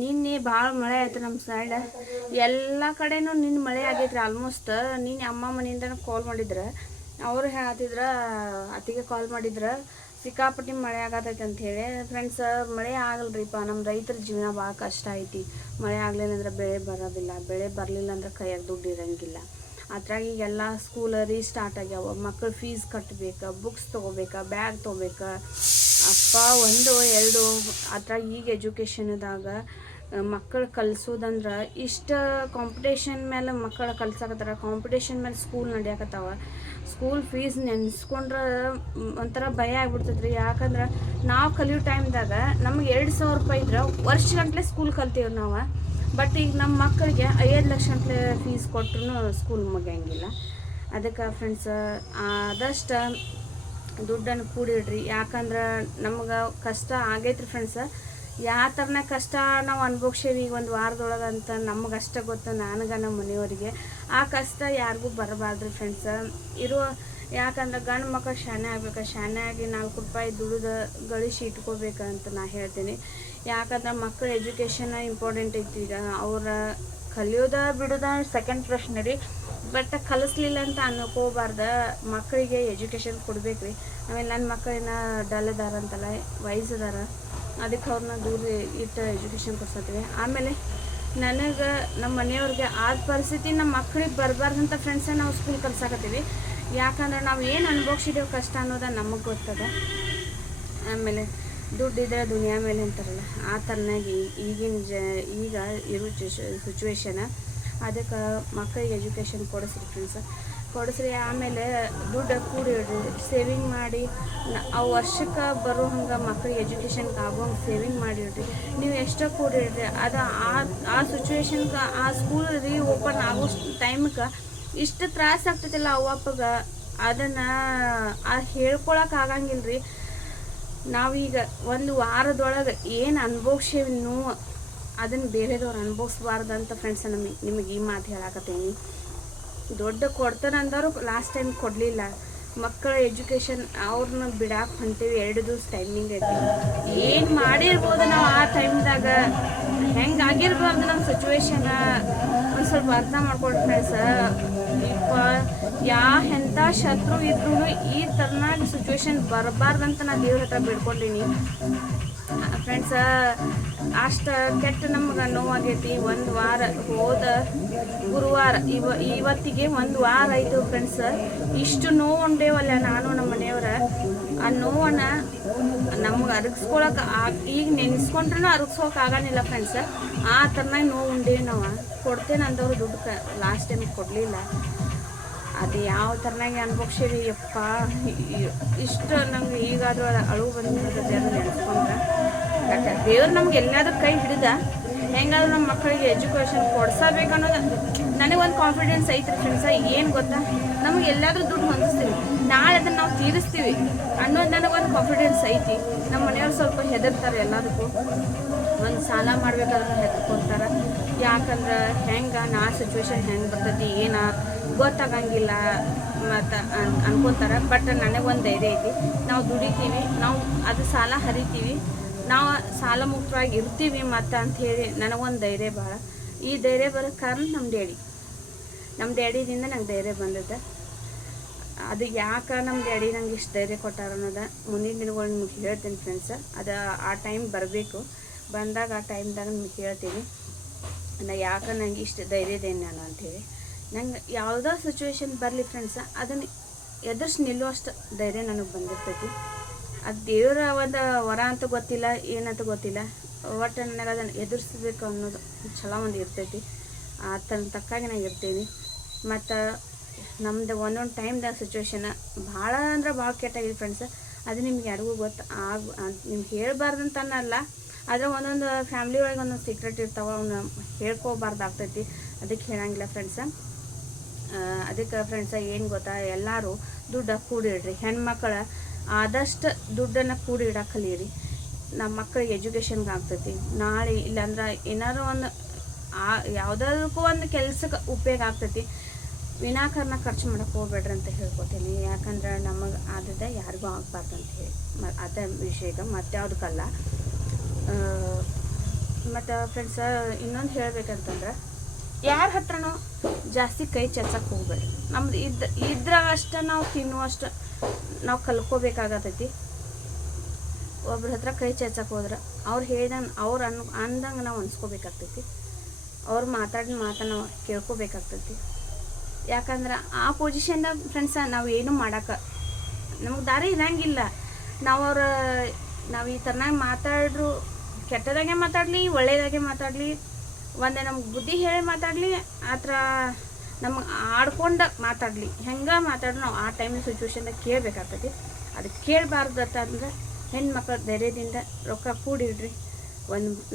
ನಿನ್ನೆ ಭಾಳ ಮಳೆ ಆಯ್ತು ನಮ್ಮ ಸೈಡ್. ಎಲ್ಲ ಕಡೆನೂ ನಿನ್ನೆ ಮಳೆ ಆಗೈತ್ರಿ ಆಲ್ಮೋಸ್ಟ್. ನಿನ್ನೆ ಅಮ್ಮ ಮನೆಯಿಂದನೂ ಕಾಲ್ ಮಾಡಿದ್ರೆ ಅವರು ಹೇಳ್ತಿದ್ರು, ಅತ್ತಿಗೆ ಕಾಲ್ ಮಾಡಿದ್ರೆ ಸಿಕ್ಕಾಪಟ್ಟಿ ಮಳೆ ಆಗತೈತೆ ಅಂಥೇಳಿ. ಫ್ರೆಂಡ್ಸ್, ಮಳೆ ಆಗಲ್ರಿಪ್ಪ. ನಮ್ಮ ರೈತರ ಜೀವನ ಭಾಳ ಕಷ್ಟ ಐತಿ. ಮಳೆ ಆಗಲಿಲ್ಲ ಅಂದ್ರೆ ಬೆಳೆ ಬರೋದಿಲ್ಲ, ಬೆಳೆ ಬರಲಿಲ್ಲ ಅಂದ್ರೆ ಕೈಯಾಗ ದುಡ್ಡು ಇರೋಂಗಿಲ್ಲ. ಅದ್ರಾಗ ಈಗೆಲ್ಲ ಸ್ಕೂಲ್ ರೀಸ್ಟಾರ್ಟ್ ಆಗ್ಯಾವ. ಮಕ್ಕಳು ಫೀಸ್ ಕಟ್ಟಬೇಕು, ಬುಕ್ಸ್ ತೊಗೋಬೇಕು, ಬ್ಯಾಗ್ ತೊಗೋಬೇಕು. ಅಪ್ಪ 1 2 ಅದ್ರಾಗ ಈಗ ಎಜುಕೇಷನ್ದಾಗ ಮಕ್ಕಳು ಕಲಿಸೋದಂದ್ರೆ ಇಷ್ಟು ಕಾಂಪಿಟೇಷನ್ ಮೇಲೆ ಮಕ್ಕಳು ಕಲ್ಸಾಕತ್ತಾರ. ಕಾಂಪಿಟೇಷನ್ ಮೇಲೆ ಸ್ಕೂಲ್ ನಡೆಯಕತ್ತಾವ. ಸ್ಕೂಲ್ ಫೀಸ್ ನೆನೆಸ್ಕೊಂಡ್ರೆ ಒಂಥರ ಭಯ ಆಗ್ಬಿಡ್ತೈತ್ರಿ. ಯಾಕಂದ್ರೆ ನಾವು ಕಲಿಯೋ ಟೈಮ್ದಾಗ ನಮ್ಗೆ 2,000 ರೂಪಾಯಿ ಇದ್ರೆ ವರ್ಷಗಂಟ್ಲೆ ಸ್ಕೂಲ್ ಕಲ್ತೀವಿ ನಾವು. ಬಟ್ ಈಗ ನಮ್ಮ ಮಕ್ಕಳಿಗೆ 5 ಲಕ್ಷ ಗಂಟ್ಲೆ ಫೀಸ್ ಕೊಟ್ಟರು ಸ್ಕೂಲ್ ಮುಗಿಯಂಗಿಲ್ಲ. ಅದಕ್ಕೆ ಫ್ರೆಂಡ್ಸ್, ಆದಷ್ಟು ದುಡ್ಡನ್ನು ಕೂಡಿಡ್ರಿ. ಯಾಕಂದ್ರೆ ನಮ್ಗೆ ಕಷ್ಟ ಆಗೈತ್ರಿ ಫ್ರೆಂಡ್ಸ. ಯಾವ ಥರನ ಕಷ್ಟ ನಾವು ಅನ್ಭೋಗ್ಸೇವಿ ಈಗ ಒಂದು ವಾರದೊಳಗೆ ಅಂತ ನಮ್ಗೆ ಅಷ್ಟೇ ಗೊತ್ತು, ನನಗೆ ನಮ್ಮ ಮನೆಯವರಿಗೆ. ಆ ಕಷ್ಟ ಯಾರಿಗೂ ಬರಬಾರ್ದು ಫ್ರೆಂಡ್ಸ. ಯಾಕಂದ್ರೆ ಗಂಡು ಮಕ್ಕಳು ಶಾಣೆ ಆಗ್ಬೇಕು. ಶಾಣೆ ಆಗಿ 4 ರೂಪಾಯಿ ದುಡಿದು ಗಳಿಸಿ ಇಟ್ಕೋಬೇಕಂತ ನಾ ಹೇಳ್ತೀನಿ. ಯಾಕಂದ್ರೆ ಮಕ್ಕಳ ಎಜುಕೇಷನ್ ಇಂಪಾರ್ಟೆಂಟ್ ಐತಿ. ಈಗ ಅವ್ರ ಕಲಿಯೋದ ಬಿಡೋದ ಸೆಕೆಂಡ್ ಪ್ರಶ್ನೆ ರೀ. ಬಟ್ ಕಲಿಸ್ಲಿಲ್ಲ ಅಂತ ಅನ್ಕೋಬಾರ್ದು. ಮಕ್ಕಳಿಗೆ ಎಜುಕೇಷನ್ ಕೊಡ್ಬೇಕು ರೀ. ಆಮೇಲೆ ನನ್ನ ಮಕ್ಕಳನ್ನ ಡಲ್ ಅದಾರ ಅಂತಲ್ಲ, ವೈಸ್ ಅದಾರ, ಅದಕ್ಕೆ ಅವ್ರನ್ನ ದೂರ ಇಟ್ಟು ಎಜುಕೇಷನ್ ಕೊಡ್ಸತ್ತೀವಿ. ಆಮೇಲೆ ನನಗೆ ನಮ್ಮ ಮನೆಯವ್ರಿಗೆ ಆದ ಪರಿಸ್ಥಿತಿ ನಮ್ಮ ಮಕ್ಕಳಿಗೆ ಬರಬಾರ್ದಂತ ಫ್ರೆಂಡ್ಸೇ ನಾವು ಸ್ಕೂಲ್ ಕಲ್ಸಾಕತ್ತೀವಿ. ಯಾಕಂದ್ರೆ ನಾವು ಏನು ಅನುಭವಿಸಿದ್ದೇವೆ ಕಷ್ಟ ಅನ್ನೋದು ನಮಗೆ ಗೊತ್ತದ. ಆಮೇಲೆ ದುಡ್ಡಿದ್ರೆ ದುನಿಯಾ ಮೇಲೆ ಅಂತಾರಲ್ಲ, ಆ ಥರನಾಗಿ ಈಗ ಇರೋ ಸಿಚುವೇಶನ. ಅದಕ್ಕೆ ಮಕ್ಕಳಿಗೆ ಎಜುಕೇಷನ್ ಕೊಡಿಸ್ರಿ ಫ್ರೆಂಡ್ಸ, ಕೊಡಿಸ್ರಿ. ಆಮೇಲೆ ದುಡ್ಡು ಕೂಡಿಡ್ರಿ, ಸೇವಿಂಗ್ ಮಾಡಿ. ಆ ವರ್ಷಕ್ಕೆ ಬರೋ ಹಂಗೆ ಮಕ್ಕಳಿಗೆ ಎಜುಕೇಷನ್ಗೆ ಆಗೋಂಗೆ ಸೇವಿಂಗ್ ಮಾಡಿಡ್ರಿ. ನೀವು ಎಷ್ಟೋ ಕೂಡಿಡ್ರಿ. ಅದು ಆ ಸಿಚುವೇಶನ್ಗೆ ಆ ಸ್ಕೂಲ್ ಓಪನ್ ಆಗೋ ಟೈಮ್ಗೆ ಇಷ್ಟು ತ್ರಾಸ ಆಗ್ತೈತಿಲ್ಲ ಅವ್ವಪ್ಪಗೆ, ಅದನ್ನು ಹೇಳ್ಕೊಳಕ್ಕೆ ಆಗಂಗಿಲ್ಲ ರೀ. ನಾವೀಗ ಒಂದು ವಾರದೊಳಗೆ ಏನು ಅನುಭವಿಸೇವಿ ನೋವು, ಅದನ್ನು ಬೇರೆದವ್ರು ಅನುಭವಿಸ್ಬಾರ್ದಂತ ಫ್ರೆಂಡ್ಸ್ ನಿಮಗೆ ಈ ಮಾತು ಹೇಳಕತ್ತೀನಿ. ದೊಡ್ಡ ಕೊಡ್ತಾನಂದವರು ಲಾಸ್ಟ್ ಟೈಮ್ ಕೊಡಲಿಲ್ಲ. ಮಕ್ಕಳ ಎಜುಕೇಷನ್ ಅವ್ರನ್ನ ಬಿಡಾಕೆ ಹೊಂಟೇವಿ 2 ದಿವಸ ಟೈಮಿಂಗ್ ಐತಿ. ಏನು ಮಾಡಿರ್ಬೋದು ನಾವು ಆ ಟೈಮ್ದಾಗ, ಹೆಂಗೆ ಆಗಿರ್ಬಾರ್ದು ನಮ್ಮ ಸಿಚುವೇಶನ ಒಂದು ಸ್ವಲ್ಪ ಅರ್ಥ ಮಾಡ್ಕೊಳ್ರಿ ಫ್ರೆಂಡ್ಸ. ಎಂಥ ಶತ್ರು ಇದ್ರೂ ಈ ಥರನಾಗ ಸಿಚುವೇಶನ್ ಬರಬಾರ್ದಂತ ನಾನು ದೇವ್ರ ಹತ್ರ ಬೇಡ್ಕೊಂಡೀನಿ ಫ್ರೆಂಡ್ಸ. ಅಷ್ಟು ಕೆಟ್ಟ ನಮ್ಗೆ ನೋವಾಗೈತಿ. 1 ವಾರ ಹೋದ ಗುರುವಾರ ಇವತ್ತಿಗೆ 1 ವಾರ ಆಯಿತು ಫ್ರೆಂಡ್ಸ. ಇಷ್ಟು ನೋವು ಉಂಡೇವಲ್ಲ ನಾನು ನಮ್ಮ ಮನೆಯವ್ರ. ಆ ನೋವನ್ನು ನಮ್ಗೆ ಅರಗಿಸ್ಕೊಳಕ್ಕೆ ಈಗ ನೆನೆಸ್ಕೊಂಡ್ರೂ ಅರಗಿಸ್ಕೊಳಕ್ಕೆ ಆಗಂಗಿಲ್ಲ ಫ್ರೆಂಡ್ಸ. ಆ ಥರನಾಗ ನೋವು ಉಂಡೇವಿ ನಾವು. ಕೊಡ್ತೇನೆ ಅಂದವರು ದುಡ್ಡು ಲಾಸ್ಟ್ ಟೈಮಿಗೆ ಕೊಡಲಿಲ್ಲ. ಅದು ಯಾವ ಥರನಾಗಿ ಅನ್ಭೋಗ್ಸೀವಿ ಯಪ್ಪ. ಇಷ್ಟು ನಮ್ಗೆ ಈಗಾದರೂ ಅಳು ಬಂದಿರ್ತದೆ ಅದು ನೆನೆಸ್ಕೊಂಡ್ರೆ. ಯಾಕೆ ದೇವ್ರು ನಮ್ಗೆ ಎಲ್ಲಾದ್ರೂ ಕೈ ಹಿಡಿದ ಹೆಂಗಾದ್ರೂ ನಮ್ಮ ಮಕ್ಕಳಿಗೆ ಎಜುಕೇಷನ್ ಕೊಡ್ಸಬೇಕನ್ನೋದು ನನಗೊಂದು ಕಾನ್ಫಿಡೆನ್ಸ್ ಐತ್ರಿ ಫ್ರೆಂಡ್ಸ. ಏನು ಗೊತ್ತಾ, ನಮಗೆ ಎಲ್ಲಾದ್ರೂ ದುಡ್ಡು ಹೊಂದಿಸ್ತೀವಿ, ನಾಳೆ ಅದನ್ನು ನಾವು ತೀರಿಸ್ತೀವಿ ಅನ್ನೋದು ನನಗೊಂದು ಕಾನ್ಫಿಡೆನ್ಸ್ ಐತಿ. ನಮ್ಮ ಮನೆಯವ್ರು ಸ್ವಲ್ಪ ಹೆದರ್ತಾರೆ ಎಲ್ಲದಕ್ಕೂ. ಒಂದು ಸಾಲ ಮಾಡ್ಬೇಕಾದ್ರೆ ಹೆದರ್ಕೊತಾರೆ. ಯಾಕಂದ್ರೆ ಹೆಂಗೆ ಸಿಚುವೇಶನ್ ಹೆಂಗೆ ಬರ್ತೈತಿ ಏನು ಗೊತ್ತಾಗಂಗಿಲ್ಲ ಮತ್ತು ಅನ್ಕೋತಾರೆ. ಬಟ್ ನನಗೊಂದು ಧೈರ್ಯ ಐತಿ. ನಾವು ದುಡಿತೀವಿ, ನಾವು ಅದು ಸಾಲ ಹರಿತೀವಿ, ನಾವು ಸಾಲ ಮುಕ್ತವಾಗಿ ಇರ್ತೀವಿ ಮತ್ತು ಅಂಥೇಳಿ ನನಗೊಂದು ಧೈರ್ಯ ಭಾಳ. ಈ ಧೈರ್ಯ ಬರೋಕ್ಕೆ ಕಾರಣ ನಮ್ಮ ಡ್ಯಾಡಿದಿಂದ ನಂಗೆ ಧೈರ್ಯ ಬಂದದ. ಅದು ಯಾಕೆ ನಮ್ಮ ಡ್ಯಾಡಿ ನಂಗೆ ಇಷ್ಟು ಧೈರ್ಯ ಕೊಟ್ಟಾರ ಅನ್ನೋದು ಮುಂದಿನ ದಿನಗಳು ನಿಮ್ಗೆ ಹೇಳ್ತೀನಿ ಫ್ರೆಂಡ್ಸ. ಅದು ಆ ಟೈಮ್ ಬರಬೇಕು. ಬಂದಾಗ ಆ ಟೈಮ್ದಾಗ ನಿಮ್ಗೆ ಹೇಳ್ತೀನಿ ಯಾಕೆ ನಂಗೆ ಇಷ್ಟು ಧೈರ್ಯ ಇದೆ ನಾನು ಅಂಥೇಳಿ. ನಂಗೆ ಯಾವುದೋ ಸಿಚುವೇಶನ್ ಬರಲಿ ಫ್ರೆಂಡ್ಸ, ಅದನ್ನು ಎದುರಿಸಿ ನಿಲ್ಲುವಷ್ಟು ಧೈರ್ಯ ನನಗೆ ಬಂದಿರ್ತೈತಿ. ಅದು ದೇವರ ಒಂದು ವರ ಅಂತ ಗೊತ್ತಿಲ್ಲ, ಏನಂತ ಗೊತ್ತಿಲ್ಲ. ಒಟ್ಟು ನನಗೆ ಅದನ್ನು ಎದುರಿಸ್ಬೇಕು ಅನ್ನೋದು ಛಲ ಒಂದು ಇರ್ತೈತಿ. ಆ ಥರ ತಕ್ಕಾಗಿ ನಾನು ಇರ್ತೀನಿ. ಮತ್ತು ನಮ್ಮದು ಒಂದೊಂದು ಟೈಮ್ದಾಗ ಸಿಚುವೇಶನ್ ಭಾಳ ಅಂದ್ರೆ ಭಾಳ ಕೆಟ್ಟಾಗಿದೆ ಫ್ರೆಂಡ್ಸ. ಅದು ನಿಮ್ಗೆ ಯಾರಿಗೂ ನಿಮ್ಗೆ ಹೇಳ್ಬಾರ್ದಂತ ಅನ್ನಲ್ಲ. ಆದರೆ ಒಂದೊಂದು ಫ್ಯಾಮ್ಲಿ ಒಳಗೆ ಒಂದೊಂದು ಸೀಕ್ರೆಟ್ ಇರ್ತಾವೆ, ಅವನ್ನ ಹೇಳ್ಕೋಬಾರ್ದಾಗ್ತೈತಿ. ಅದಕ್ಕೆ ಹೇಳಂಗಿಲ್ಲ ಫ್ರೆಂಡ್ಸ. ಅದಕ್ಕೆ ಫ್ರೆಂಡ್ಸ ಏನು ಗೊತ್ತಾ, ಎಲ್ಲರೂ ದುಡ್ಡು ಕೂಡಿಡ್ರಿ. ಹೆಣ್ಮಕ್ಳ ಆದಷ್ಟು ದುಡ್ಡನ್ನು ಕೂಡಿ ಇಡಕ್ಕೆ ಕಲೀರಿ. ನಮ್ಮ ಮಕ್ಕಳಿಗೆ ಎಜುಕೇಷನ್ಗೆ ಆಗ್ತೈತಿ. ನಾಳೆ ಇಲ್ಲಾಂದ್ರೆ ಏನಾದ್ರು ಒಂದು ಯಾವುದಾದ್ರೂ ಒಂದು ಕೆಲಸಕ್ಕೆ ಉಪಯೋಗ ಆಗ್ತೈತಿ. ವಿನಾಕಾರಣ ಖರ್ಚು ಮಾಡೋಕ್ಕೆ ಹೋಗ್ಬೇಡ್ರಿ ಅಂತ ಹೇಳ್ಕೊತೀನಿ. ಯಾಕಂದ್ರೆ ನಮಗೆ ಆದದ್ದೇ ಯಾರಿಗೂ ಆಗಬಾರ್ದು ಅಂತ ಹೇಳಿ ಅದೇ ವಿಷಯಕ್ಕೆ ಮತ್ತೆ ಯಾವುದಕ್ಕಲ್ಲ. ಮತ್ತು ಫ್ರೆಂಡ್ಸ ಇನ್ನೊಂದು ಹೇಳ್ಬೇಕಂತಂದ್ರೆ, ಯಾರ ಹತ್ರನೂ ಜಾಸ್ತಿ ಕೈ ಚಚ್ಚಕ್ಕೆ ಹೋಗ್ಬೇಡ್ರಿ. ನಮ್ದು ಇದ್ರಾಗಷ್ಟು ನಾವು ತಿನ್ನುವಷ್ಟು ನಾವು ಕಲ್ಕೋಬೇಕಾಗತೈತಿ. ಒಬ್ರ ಹತ್ರ ಕೈ ಚಚ್ಚಕ್ಕೆ ಹೋದ್ರೆ ಅವ್ರು ಹೇಳ್ದಂಗೆ ಅಂದಂಗೆ ನಾವು ಅನ್ಸ್ಕೋಬೇಕಾಗ್ತೈತಿ. ಅವ್ರು ಮಾತಾಡಿದ ಮಾತನ್ನು ನಾವು ಕೇಳ್ಕೋಬೇಕಾಗ್ತೈತಿ. ಯಾಕಂದ್ರೆ ಆ ಪೊಸಿಷನ್ದಾಗ ಫ್ರೆಂಡ್ಸ ನಾವು ಏನೂ ಮಾಡೋಕ್ಕೆ ನಮಗೆ ದಾರಿ ಇರಂಗಿಲ್ಲ. ನಾವು ಈ ಥರನಾಗ ಮಾತಾಡ್ರು, ಕೆಟ್ಟದಾಗೆ ಮಾತಾಡಲಿ ಒಳ್ಳೆಯದಾಗೆ ಮಾತಾಡಲಿ, ಒಂದೇ ನಮ್ಗೆ ಬುದ್ಧಿ ಹೇಳಿ ಮಾತಾಡಲಿ, ಆ ಥರ ನಮಗೆ ಆಡ್ಕೊಂಡು ಮಾತಾಡಲಿ, ಹೆಂಗೆ ಮಾತಾಡ್ರು ನಾವು ಆ ಟೈಮಿನ ಸಿಚುವೇಶನ್ದಾಗ ಕೇಳಬೇಕಾಗ್ತೈತಿ. ಅದು ಕೇಳಬಾರ್ದಂದ್ರೆ ಹೆಣ್ಮಕ್ಳ ಧೈರ್ಯದಿಂದ ರೊಕ್ಕ ಕೂಡಿಡ್ರಿ.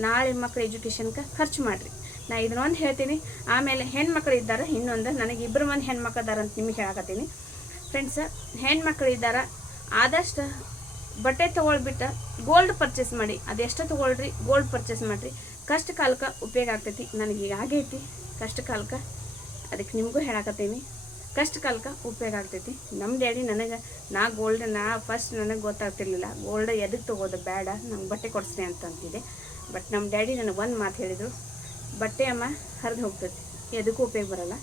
ನಾಳೆ ಮಕ್ಳ ಎಜುಕೇಷನ್ಗೆ ಖರ್ಚು ಮಾಡಿರಿ. ನಾ ಇದನ್ನೊಂದು ಹೇಳ್ತೀನಿ. ಆಮೇಲೆ ಹೆಣ್ಮಕ್ಳು ಇದ್ದಾರೆ, ಇನ್ನೊಂದು ನನಗೆ 2 ಮಂದಿ ಹೆಣ್ಮಕ್ಳು ಇದ್ದಾರೆ ಅಂತ ನಿಮಗೆ ಹೇಳಕತ್ತೀನಿ ಫ್ರೆಂಡ್ಸ. ಹೆಣ್ಮಕ್ಳು ಇದ್ದಾರೆ, ಆದಷ್ಟು ಬಟ್ಟೆ ತೊಗೊಳ್ಬಿಟ್ಟು ಗೋಲ್ಡ್ ಪರ್ಚೇಸ್ ಮಾಡಿ. ಅದೆಷ್ಟು ತೊಗೊಳ್ರಿ, ಗೋಲ್ಡ್ ಪರ್ಚೇಸ್ ಮಾಡಿರಿ. ಕಷ್ಟ ಕಾಲಕ್ಕೆ ಉಪಯೋಗ ಆಗ್ತೈತಿ. ನನಗೆ ಈಗ ಆಗೈತಿ ಕಷ್ಟ ಕಾಲಕ್ಕೆ, ಅದಕ್ಕೆ ನಿಮಗೂ ಹೇಳಕತ್ತೀನಿ. ಕಷ್ಟ ಕಾಲಕ್ಕೆ ಉಪಯೋಗ ಆಗ್ತೈತಿ. ನಮ್ಮ ಡ್ಯಾಡಿ ಫಸ್ಟ್ ನನಗೆ ಗೊತ್ತಾಗ್ತಿರ್ಲಿಲ್ಲ ಗೋಲ್ಡ್ ಎದಕ್ಕೆ ತೊಗೋದು, ಬೇಡ ನಂಗೆ ಬಟ್ಟೆ ಕೊಡಿಸ್ರಿ ಅಂತಿದ್ದೆ. ಬಟ್ ನಮ್ಮ ಡ್ಯಾಡಿ ನನಗೆ ಒಂದು ಮಾತು ಹೇಳಿದರು, ಬಟ್ಟೆ ಅಮ್ಮ ಹರಿದು ಹೋಗ್ತೈತಿ, ಎದಕ್ಕೂ ಉಪಯೋಗ ಬರೋಲ್ಲ.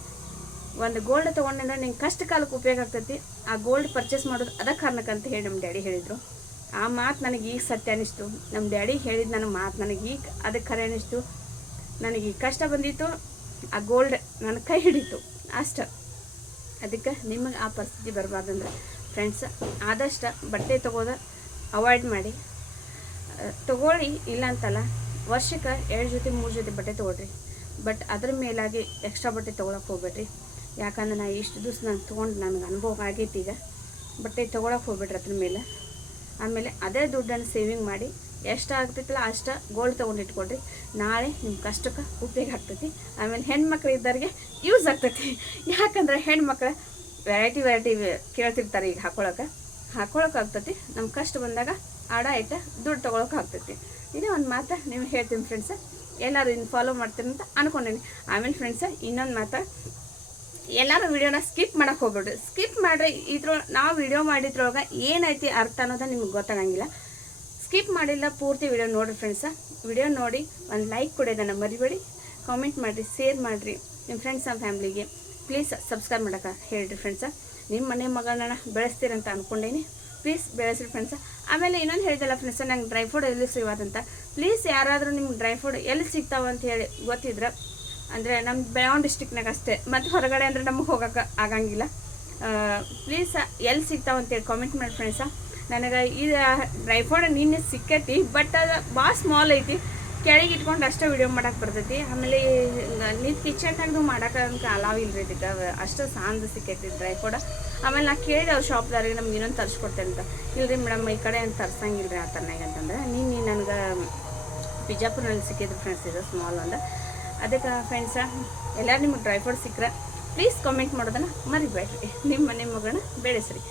ಒಂದು ಗೋಲ್ಡ್ ತೊಗೊಂಡ್ರೆ ನಿಂಗೆ ಕಷ್ಟ ಕಾಲಕ್ಕೆ ಉಪಯೋಗ ಆಗ್ತೈತಿ. ಆ ಗೋಲ್ಡ್ ಪರ್ಚೇಸ್ ಮಾಡೋದು ಅದ ಕಾರಣಕ್ಕಂತ ಹೇಳಿ ನಮ್ಮ ಡ್ಯಾಡಿ ಹೇಳಿದರು. ಆ ಮಾತು ನನಗೆ ಈಗ ಸತ್ಯ ಅನ್ನಿಸ್ತು. ನಮ್ಮ ಡ್ಯಾಡಿ ಹೇಳಿದ ನನ್ನ ಮಾತು ನನಗೆ ಈಗ ಅದಕ್ಕೆ ಖರೆ ಅನ್ನಿಸ್ತು. ನನಗೆ ಕಷ್ಟ ಬಂದಿತ್ತು, ಆ ಗೋಲ್ಡ್ ನನ್ನ ಕೈ ಹಿಡಿತು ಅಷ್ಟು. ಅದಕ್ಕೆ ನಿಮಗೆ ಆ ಪರಿಸ್ಥಿತಿ ಬರಬಾರ್ದಂದ್ರೆ ಫ್ರೆಂಡ್ಸ್ ಆದಷ್ಟು ಬಟ್ಟೆ ತೊಗೋದು ಅವಾಯ್ಡ್ ಮಾಡಿ. ತೊಗೊಳ್ಳಿ, ಇಲ್ಲ ಅಂತಲ್ಲ, ವರ್ಷಕ್ಕೆ 2 ಜೊತೆ 3 ಜೊತೆ ಬಟ್ಟೆ ತೊಗೊಳ್ರಿ. ಬಟ್ ಅದ್ರ ಮೇಲಾಗಿ ಎಕ್ಸ್ಟ್ರಾ ಬಟ್ಟೆ ತೊಗೊಳಕ್ಕೆ ಹೋಗ್ಬೇಡ್ರಿ. ಯಾಕಂದ್ರೆ ನಾ ಇಷ್ಟು ದಿವಸ ನಾನು ತೊಗೊಂಡು ನನಗೆ ಅನುಭವ ಆಗೈತಿ. ಈಗ ಬಟ್ಟೆ ತೊಗೊಳಕ್ಕೆ ಹೋಗ್ಬೇಡ್ರಿ ಅದ್ರ ಮೇಲೆ. ಆಮೇಲೆ ಅದೇ ದುಡ್ಡನ್ನು ಸೇವಿಂಗ್ ಮಾಡಿ ಎಷ್ಟು ಆಗ್ತೈತಿಲ್ಲ ಅಷ್ಟು ಗೋಲ್ಡ್ ತೊಗೊಂಡು ಇಟ್ಕೊಳ್ರಿ. ನಾಳೆ ನಿಮ್ಮ ಕಷ್ಟಕ್ಕೆ ಉಪಯೋಗ ಆಗ್ತೈತಿ. ಆಮೇಲೆ ಹೆಣ್ಮಕ್ಳು ಇದ್ದವ್ರಿಗೆ ಯೂಸ್ ಆಗ್ತೈತಿ. ಯಾಕಂದ್ರೆ ಹೆಣ್ಮಕ್ಳು ವೆರೈಟಿ ಕೇಳ್ತಿರ್ತಾರೆ. ಈಗ ಹಾಕ್ಕೊಳಕ್ಕೆ ಆಗ್ತೈತಿ. ನಮ್ಮ ಕಷ್ಟ ಬಂದಾಗ ದುಡ್ಡು ತೊಗೊಳಕ್ಕೆ ಆಗ್ತೈತಿ. ಇದೇ ಒಂದು ಮಾತು ನಿಮ್ಗೆ ಹೇಳ್ತೀನಿ ಫ್ರೆಂಡ್ಸ. ಎಲ್ಲರೂ ಇನ್ನು ಫಾಲೋ ಮಾಡ್ತೀನಿ ಅಂತ ಅಂದ್ಕೊಂಡೀನಿ. ಆಮೇಲೆ ಫ್ರೆಂಡ್ಸ ಇನ್ನೊಂದು ಮಾತು, ಎಲ್ಲರೂ ವಿಡಿಯೋನ ಸ್ಕಿಪ್ ಮಾಡೋಕೆ ಹೋಗ್ಬೇಡ್ರಿ. ಸ್ಕಿಪ್ ಮಾಡಿರಿ, ನಾವು ವಿಡಿಯೋ ಮಾಡಿದ್ರೊಳಗೆ ಏನೈತಿ ಅರ್ಥ ಅನ್ನೋದು ನಿಮ್ಗೆ ಗೊತ್ತಾಗಂಗಿಲ್ಲ. ಸ್ಕಿಪ್ ಮಾಡಿಲ್ಲ, ಪೂರ್ತಿ ವಿಡಿಯೋ ನೋಡಿರಿ ಫ್ರೆಂಡ್ಸ. ವಿಡಿಯೋ ನೋಡಿ ಒಂದು ಲೈಕ್ ಕೊಡೋದನ್ನು ಮರಿಬೇಡಿ. ಕಾಮೆಂಟ್ ಮಾಡಿರಿ, ಶೇರ್ ಮಾಡಿರಿ ನಿಮ್ಮ ಫ್ರೆಂಡ್ಸ್ ಆ್ಯಂಡ್ ಫ್ಯಾಮ್ಲಿಗೆ. ಪ್ಲೀಸ್ ಸಬ್ಸ್ಕ್ರೈಬ್ ಮಾಡೋಕೆ ಹೇಳಿರಿ ಫ್ರೆಂಡ್ಸ. ನಿಮ್ಮ ಮನೆ ಮಗಳನ್ನ ಬೆಳೆಸ್ತೀರಂತ ಅಂದ್ಕೊಂಡೇನಿ. Please ಬೆಳೆಸ್ರಿ friends. ಆಮೇಲೆ ಇನ್ನೊಂದು ಹೇಳಿದಲ್ಲ ಫ್ರೆಂಡ್ಸ, ನಂಗೆ ಡ್ರೈ ಫ್ರೂಟ್ ಎಲ್ಲಿ ಸಿಗೋದಂತ. ಪ್ಲೀಸ್ ಯಾರಾದರೂ ನಿಮ್ಗೆ ಡ್ರೈ ಫ್ರೂಟ್ ಎಲ್ಲಿ ಸಿಗ್ತಾವೆ ಅಂತ ಹೇಳಿ ಗೊತ್ತಿದ್ರೆ, ಅಂದರೆ ನಮ್ಮ ಬೆಳಗಾವಿ ಡಿಸ್ಟಿಕ್ನಾಗ ಅಷ್ಟೇ, ಮತ್ತು ಹೊರಗಡೆ ಅಂದರೆ ನಮಗೆ ಹೋಗೋಕೆ ಆಗಂಗಿಲ್ಲ. ಪ್ಲೀಸ್ ಎಲ್ಲಿ ಸಿಗ್ತಾವೆ ಅಂತೇಳಿ ಕಾಮೆಂಟ್ ಮಾಡಿ ಫ್ರೆಂಡ್ಸ. ನನಗೆ ಈ ಡ್ರೈ ಫ್ರೂಟ್ ನಿನ್ನೆ ಸಿಕ್ಕೈತಿ, ಬಟ್ ಅದು ಭಾಳ ಸ್ಮಾಲ್ ಐತಿ. ಕೆಳಗೆ ಇಟ್ಕೊಂಡು ಅಷ್ಟೇ ವಿಡಿಯೋ ಮಾಡೋಕೆ ಬರ್ತೈತಿ. ಆಮೇಲೆ ನೀವು ಕಿಚನ್ದಾಗೂ ಮಾಡೋಕೆ ಅದಕ್ಕೆ ಅಲಾವ್ ಇಲ್ಲರಿ, ಇದಕ್ಕೆ ಅಷ್ಟು ಸಾಂದ್ ಸಿಕ್ಕೈತಿ ಡ್ರೈ ಫ್ರೂಟ್. ಆಮೇಲೆ ನಾ ಕೇಳಿದೆ ಅವ್ರು ಶಾಪ್ದಾರಿಗೆ, ನಮ್ಗೆ ಇನ್ನೊಂದು ತರಿಸ್ಕೊಡ್ತೇನೆ ಅಂತ. ಇಲ್ಲರಿ ಮೇಡಮ್, ಈ ಕಡೆ ಏನು ತರ್ಸಂಗಿಲ್ಲ ರೀ ಆ ಥರನಾಗ ಅಂತಂದ್ರೆ. ನೀನು ನನಗೆ ಬಿಜಾಪುರ್ನಲ್ಲಿ ಸಿಕ್ಕಿದ್ರು ಫ್ರೆಂಡ್ಸ್, ಇದು ಸ್ಮಾಲ್ ಒಂದು. ಅದಕ್ಕೆ ಫ್ರೆಂಡ್ಸ, ಎಲ್ಲರೂ ನಿಮಗೆ ಡ್ರೈ ಫ್ರೂಟ್ ಸಿಕ್ಕರೆ ಪ್ಲೀಸ್ ಕಾಮೆಂಟ್ ಮಾಡೋದನ್ನು ಮರಿಬೇಡ್ರಿ. ನಿಮ್ಮ ಮನೆ ಮಗಳನ್ನ ಬೆಳೆಸ್ರಿ.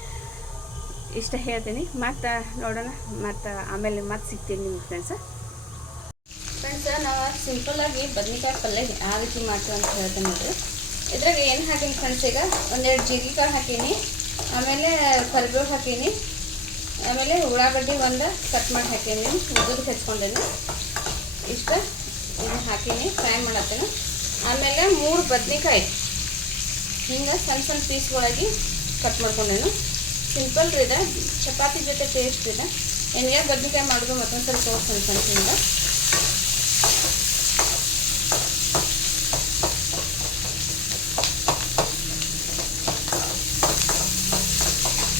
ಇಷ್ಟ ಹೇಳ್ತೀನಿ. ಮತ್ತು ನೋಡೋಣ, ಮತ್ತು ಆಮೇಲೆ ಮತ್ತೆ ಸಿಗ್ತೀನಿ ನಿಮ್ಗೆ ಫ್ರೆಂಡ್ಸ. ನಾವು ಸಿಂಪಲ್ಲಾಗಿ ಬದ್ನಿಕಾಯಿ ಪಲ್ಯ ಯಾವ ರೀತಿ ಮಾಡ್ತೀವಿ ಅಂತ ಹೇಳ್ತೀನಿ ನೋಡಿರಿ. ಇದ್ರಾಗ ಏನು ಹಾಕೀನಿ ಫ್ರೆಂಡ್ಸ್, ಈಗ ಒಂದೆರಡು ಜೀರಿಗೆ ಕಾಳು ಹಾಕೀನಿ, ಆಮೇಲೆ ಕರಿಬೇವು ಹಾಕೀನಿ, ಆಮೇಲೆ ಉಳ್ಳಾಗಡ್ಡಿ ಒಂದು ಕಟ್ ಮಾಡಿ ಹಾಕೀನಿ, ಉದ್ದಕ್ಕೆ ಹೆಚ್ಕೊಂಡೇನಿ. ಇಷ್ಟ ಇದು ಹಾಕೀನಿ, ಫ್ರೈ ಮಾಡತ್ತೇನೆ. ಆಮೇಲೆ 3 ಬದ್ನಿಕಾಯಿ ಹಿಂಗೆ ಸಣ್ಣ ಸಣ್ಣ ಪೀಸ್ಗಳಾಗಿ ಕಟ್ ಮಾಡ್ಕೊಂಡೇನು. ಸಿಂಪಲ್ ರೀ ಇದೆ, ಚಪಾತಿ ಜೊತೆ ಟೇಸ್ಟ್ ಇದೆ. ಎಣ್ಣೆ ಬದ್ನಿಕಾಯಿ ಮಾಡೋದು ಮತ್ತೊಂದು ಸಲ ತೋರಿಸ್ತೀನಿ ಫ್ರೆಂಡ್ಸ್ ನಿಮ್ಗೆ.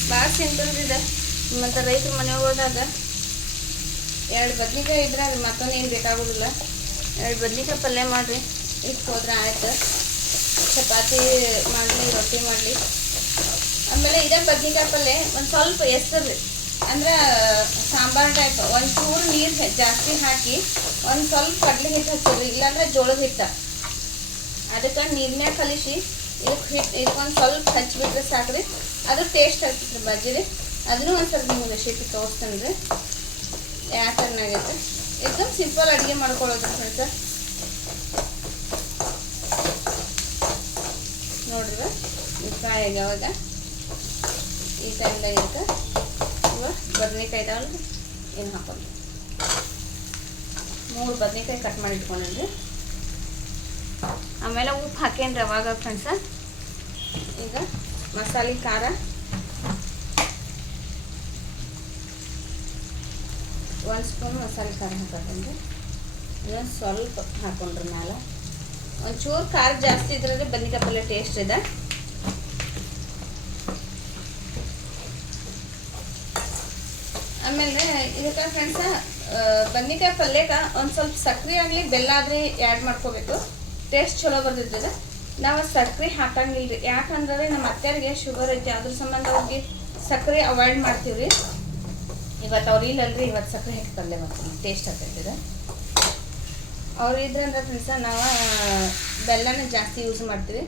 ಭಾಳ ಸಿಂಪಲ್ ಇದೆ. ಮತ್ತು ರೈತರ ಮನೆಗೆ ಹೋದಾಗ 2 ಬದ್ನಿಕಾಯಿ ಇದ್ರೆ ಅದು ಮತ್ತೊಂದೇನು ಬೇಕಾಗೋದಿಲ್ಲ. 2 ಬದ್ನಿಕಾಯಿ ಪಲ್ಯ ಮಾಡಿರಿ, ಇಷ್ಟು ಹೋದ್ರೆ ಆಯ್ತು. ಚಪಾತಿ ಮಾಡಲಿ, ರೊಟ್ಟಿ ಮಾಡಲಿ. ಆಮೇಲೆ ಇದೇ ಬದ್ನಿಕಾಯಿ ಪಲ್ಯ ಒಂದು ಸ್ವಲ್ಪ ಹೆಸರು ಅಂದ್ರೆ ಸಾಂಬಾರು ಟೈಪ್, ಒಂದು ಚೂರು ನೀರು ಜಾಸ್ತಿ ಹಾಕಿ ಒಂದು ಸ್ವಲ್ಪ ಕಡಲೆ ಹಿಟ್ಟು ಹಚ್ಚಿರಿ, ಇಲ್ಲಾಂದ್ರೆ ಜೋಳದ ಹಿಟ್ಟು. ಅದಕ್ಕೆ ನೀರಿನಾಗ ಕಲಿಸಿ ಇದಕ್ಕೊಂದು ಸ್ವಲ್ಪ ಹಚ್ಚಿಬಿಟ್ರೆ ಸಾಕ್ರಿ, ಅದು ಟೇಸ್ಟ್ ಆಗ್ತೈತ್ರಿ ಬಜ್ಜಿ ರೀ. ಅದನ್ನು ಒಂದು ಸ್ವಲ್ಪ ನಿಮ್ಗೆ ರೆಸಿಪಿ ತೋರಿಸ್ತೇನೆ ರೀ ಯಾವ ಥರನಾಗೈತೆ. एकदम ಸಿಂಪಲ್ ಅಡುಗೆ ಮಾಡ್ಕೊಳ್ಳೋದು ಫ್ರೆಂಡ್ಸ. ನೋಡ್ರಿ ಕಾಯಿ ಯಾವಾಗ ಈ ಟೈಮ್ದಾಗ ಇರುತ್ತೆ. ಇವಾಗ ಬದನೆಕಾಯಿ ಇದಾವಲ್ಲ, ಏನು ಹಾಕೋದು 3 ಬದನೆಕಾಯಿ ಕಟ್ ಮಾಡಿ ಇಟ್ಕೊಂಡ್ರಿ. ಆಮೇಲೆ ಉಪ್ಪು ಹಾಕೇನ್ರಿ ಅವಾಗ ಫ್ರೆಂಡ್ಸ. ಈಗ ಮಸಾಲೆ ಖಾರ, ಒಂದು ಸ್ಪೂನ್ ಮಸಾಲೆ ಖಾರ ಹಾಕತ್ತೇನ್ರಿ. ಇದೊಂದು ಸ್ವಲ್ಪ ಹಾಕೊಂಡ್ರಿ ಮ್ಯಾಲೆ. ಒಂಚೂರು ಖಾರ ಜಾಸ್ತಿ ಇದ್ರೆ ಬದ್ನಿಕಾಯಿ ಪಲ್ಯ ಟೇಸ್ಟ್ ಇದೆ. ಆಮೇಲೆ ಇದಕ್ಕೆ ಫ್ರೆಂಡ್ಸ ಬದ್ನಿಕಾಯಿ ಪಲ್ಯಕ್ಕೆ ಒಂದು ಸ್ವಲ್ಪ ಸಕ್ಕರೆ ಆಗಲಿ ಬೆಲ್ಲ ಆದರೆ ಆ್ಯಡ್ ಮಾಡ್ಕೋಬೇಕು, ಟೇಸ್ಟ್ ಚಲೋ ಬರ್ತೈತದೆ. ನಾವು ಸಕ್ಕರೆ ಹಾಕಂಗಿಲ್ಲ ರೀ, ಯಾಕಂದ್ರೆ ನಮ್ಮ ಅತ್ತೆಯರಿಗೆ ಶುಗರ್ ಐತಿ, ಅದ್ರ ಸಂಬಂಧ ಅವ್ರಿಗೆ ಸಕ್ಕರೆ ಅವಾಯ್ಡ್ ಮಾಡ್ತೀವಿ ರೀ. ಇವತ್ತು ಅವ್ರು ಇಲ್ಲಲ್ರಿ, ಇವತ್ತು ಸಕ್ಕರೆ ಹಾಕಿ ಪಲ್ಯ ಮಾಡ್ತೀವಿ, ಟೇಸ್ಟ್ ಆಗ್ತೈತಿದೆ. ಅವ್ರು ಇದ್ರಂದ್ರೆ ಫ್ರೆಂಡ್ಸ ನಾವು ಬೆಲ್ಲನ ಜಾಸ್ತಿ ಯೂಸ್ ಮಾಡ್ತೀವಿ.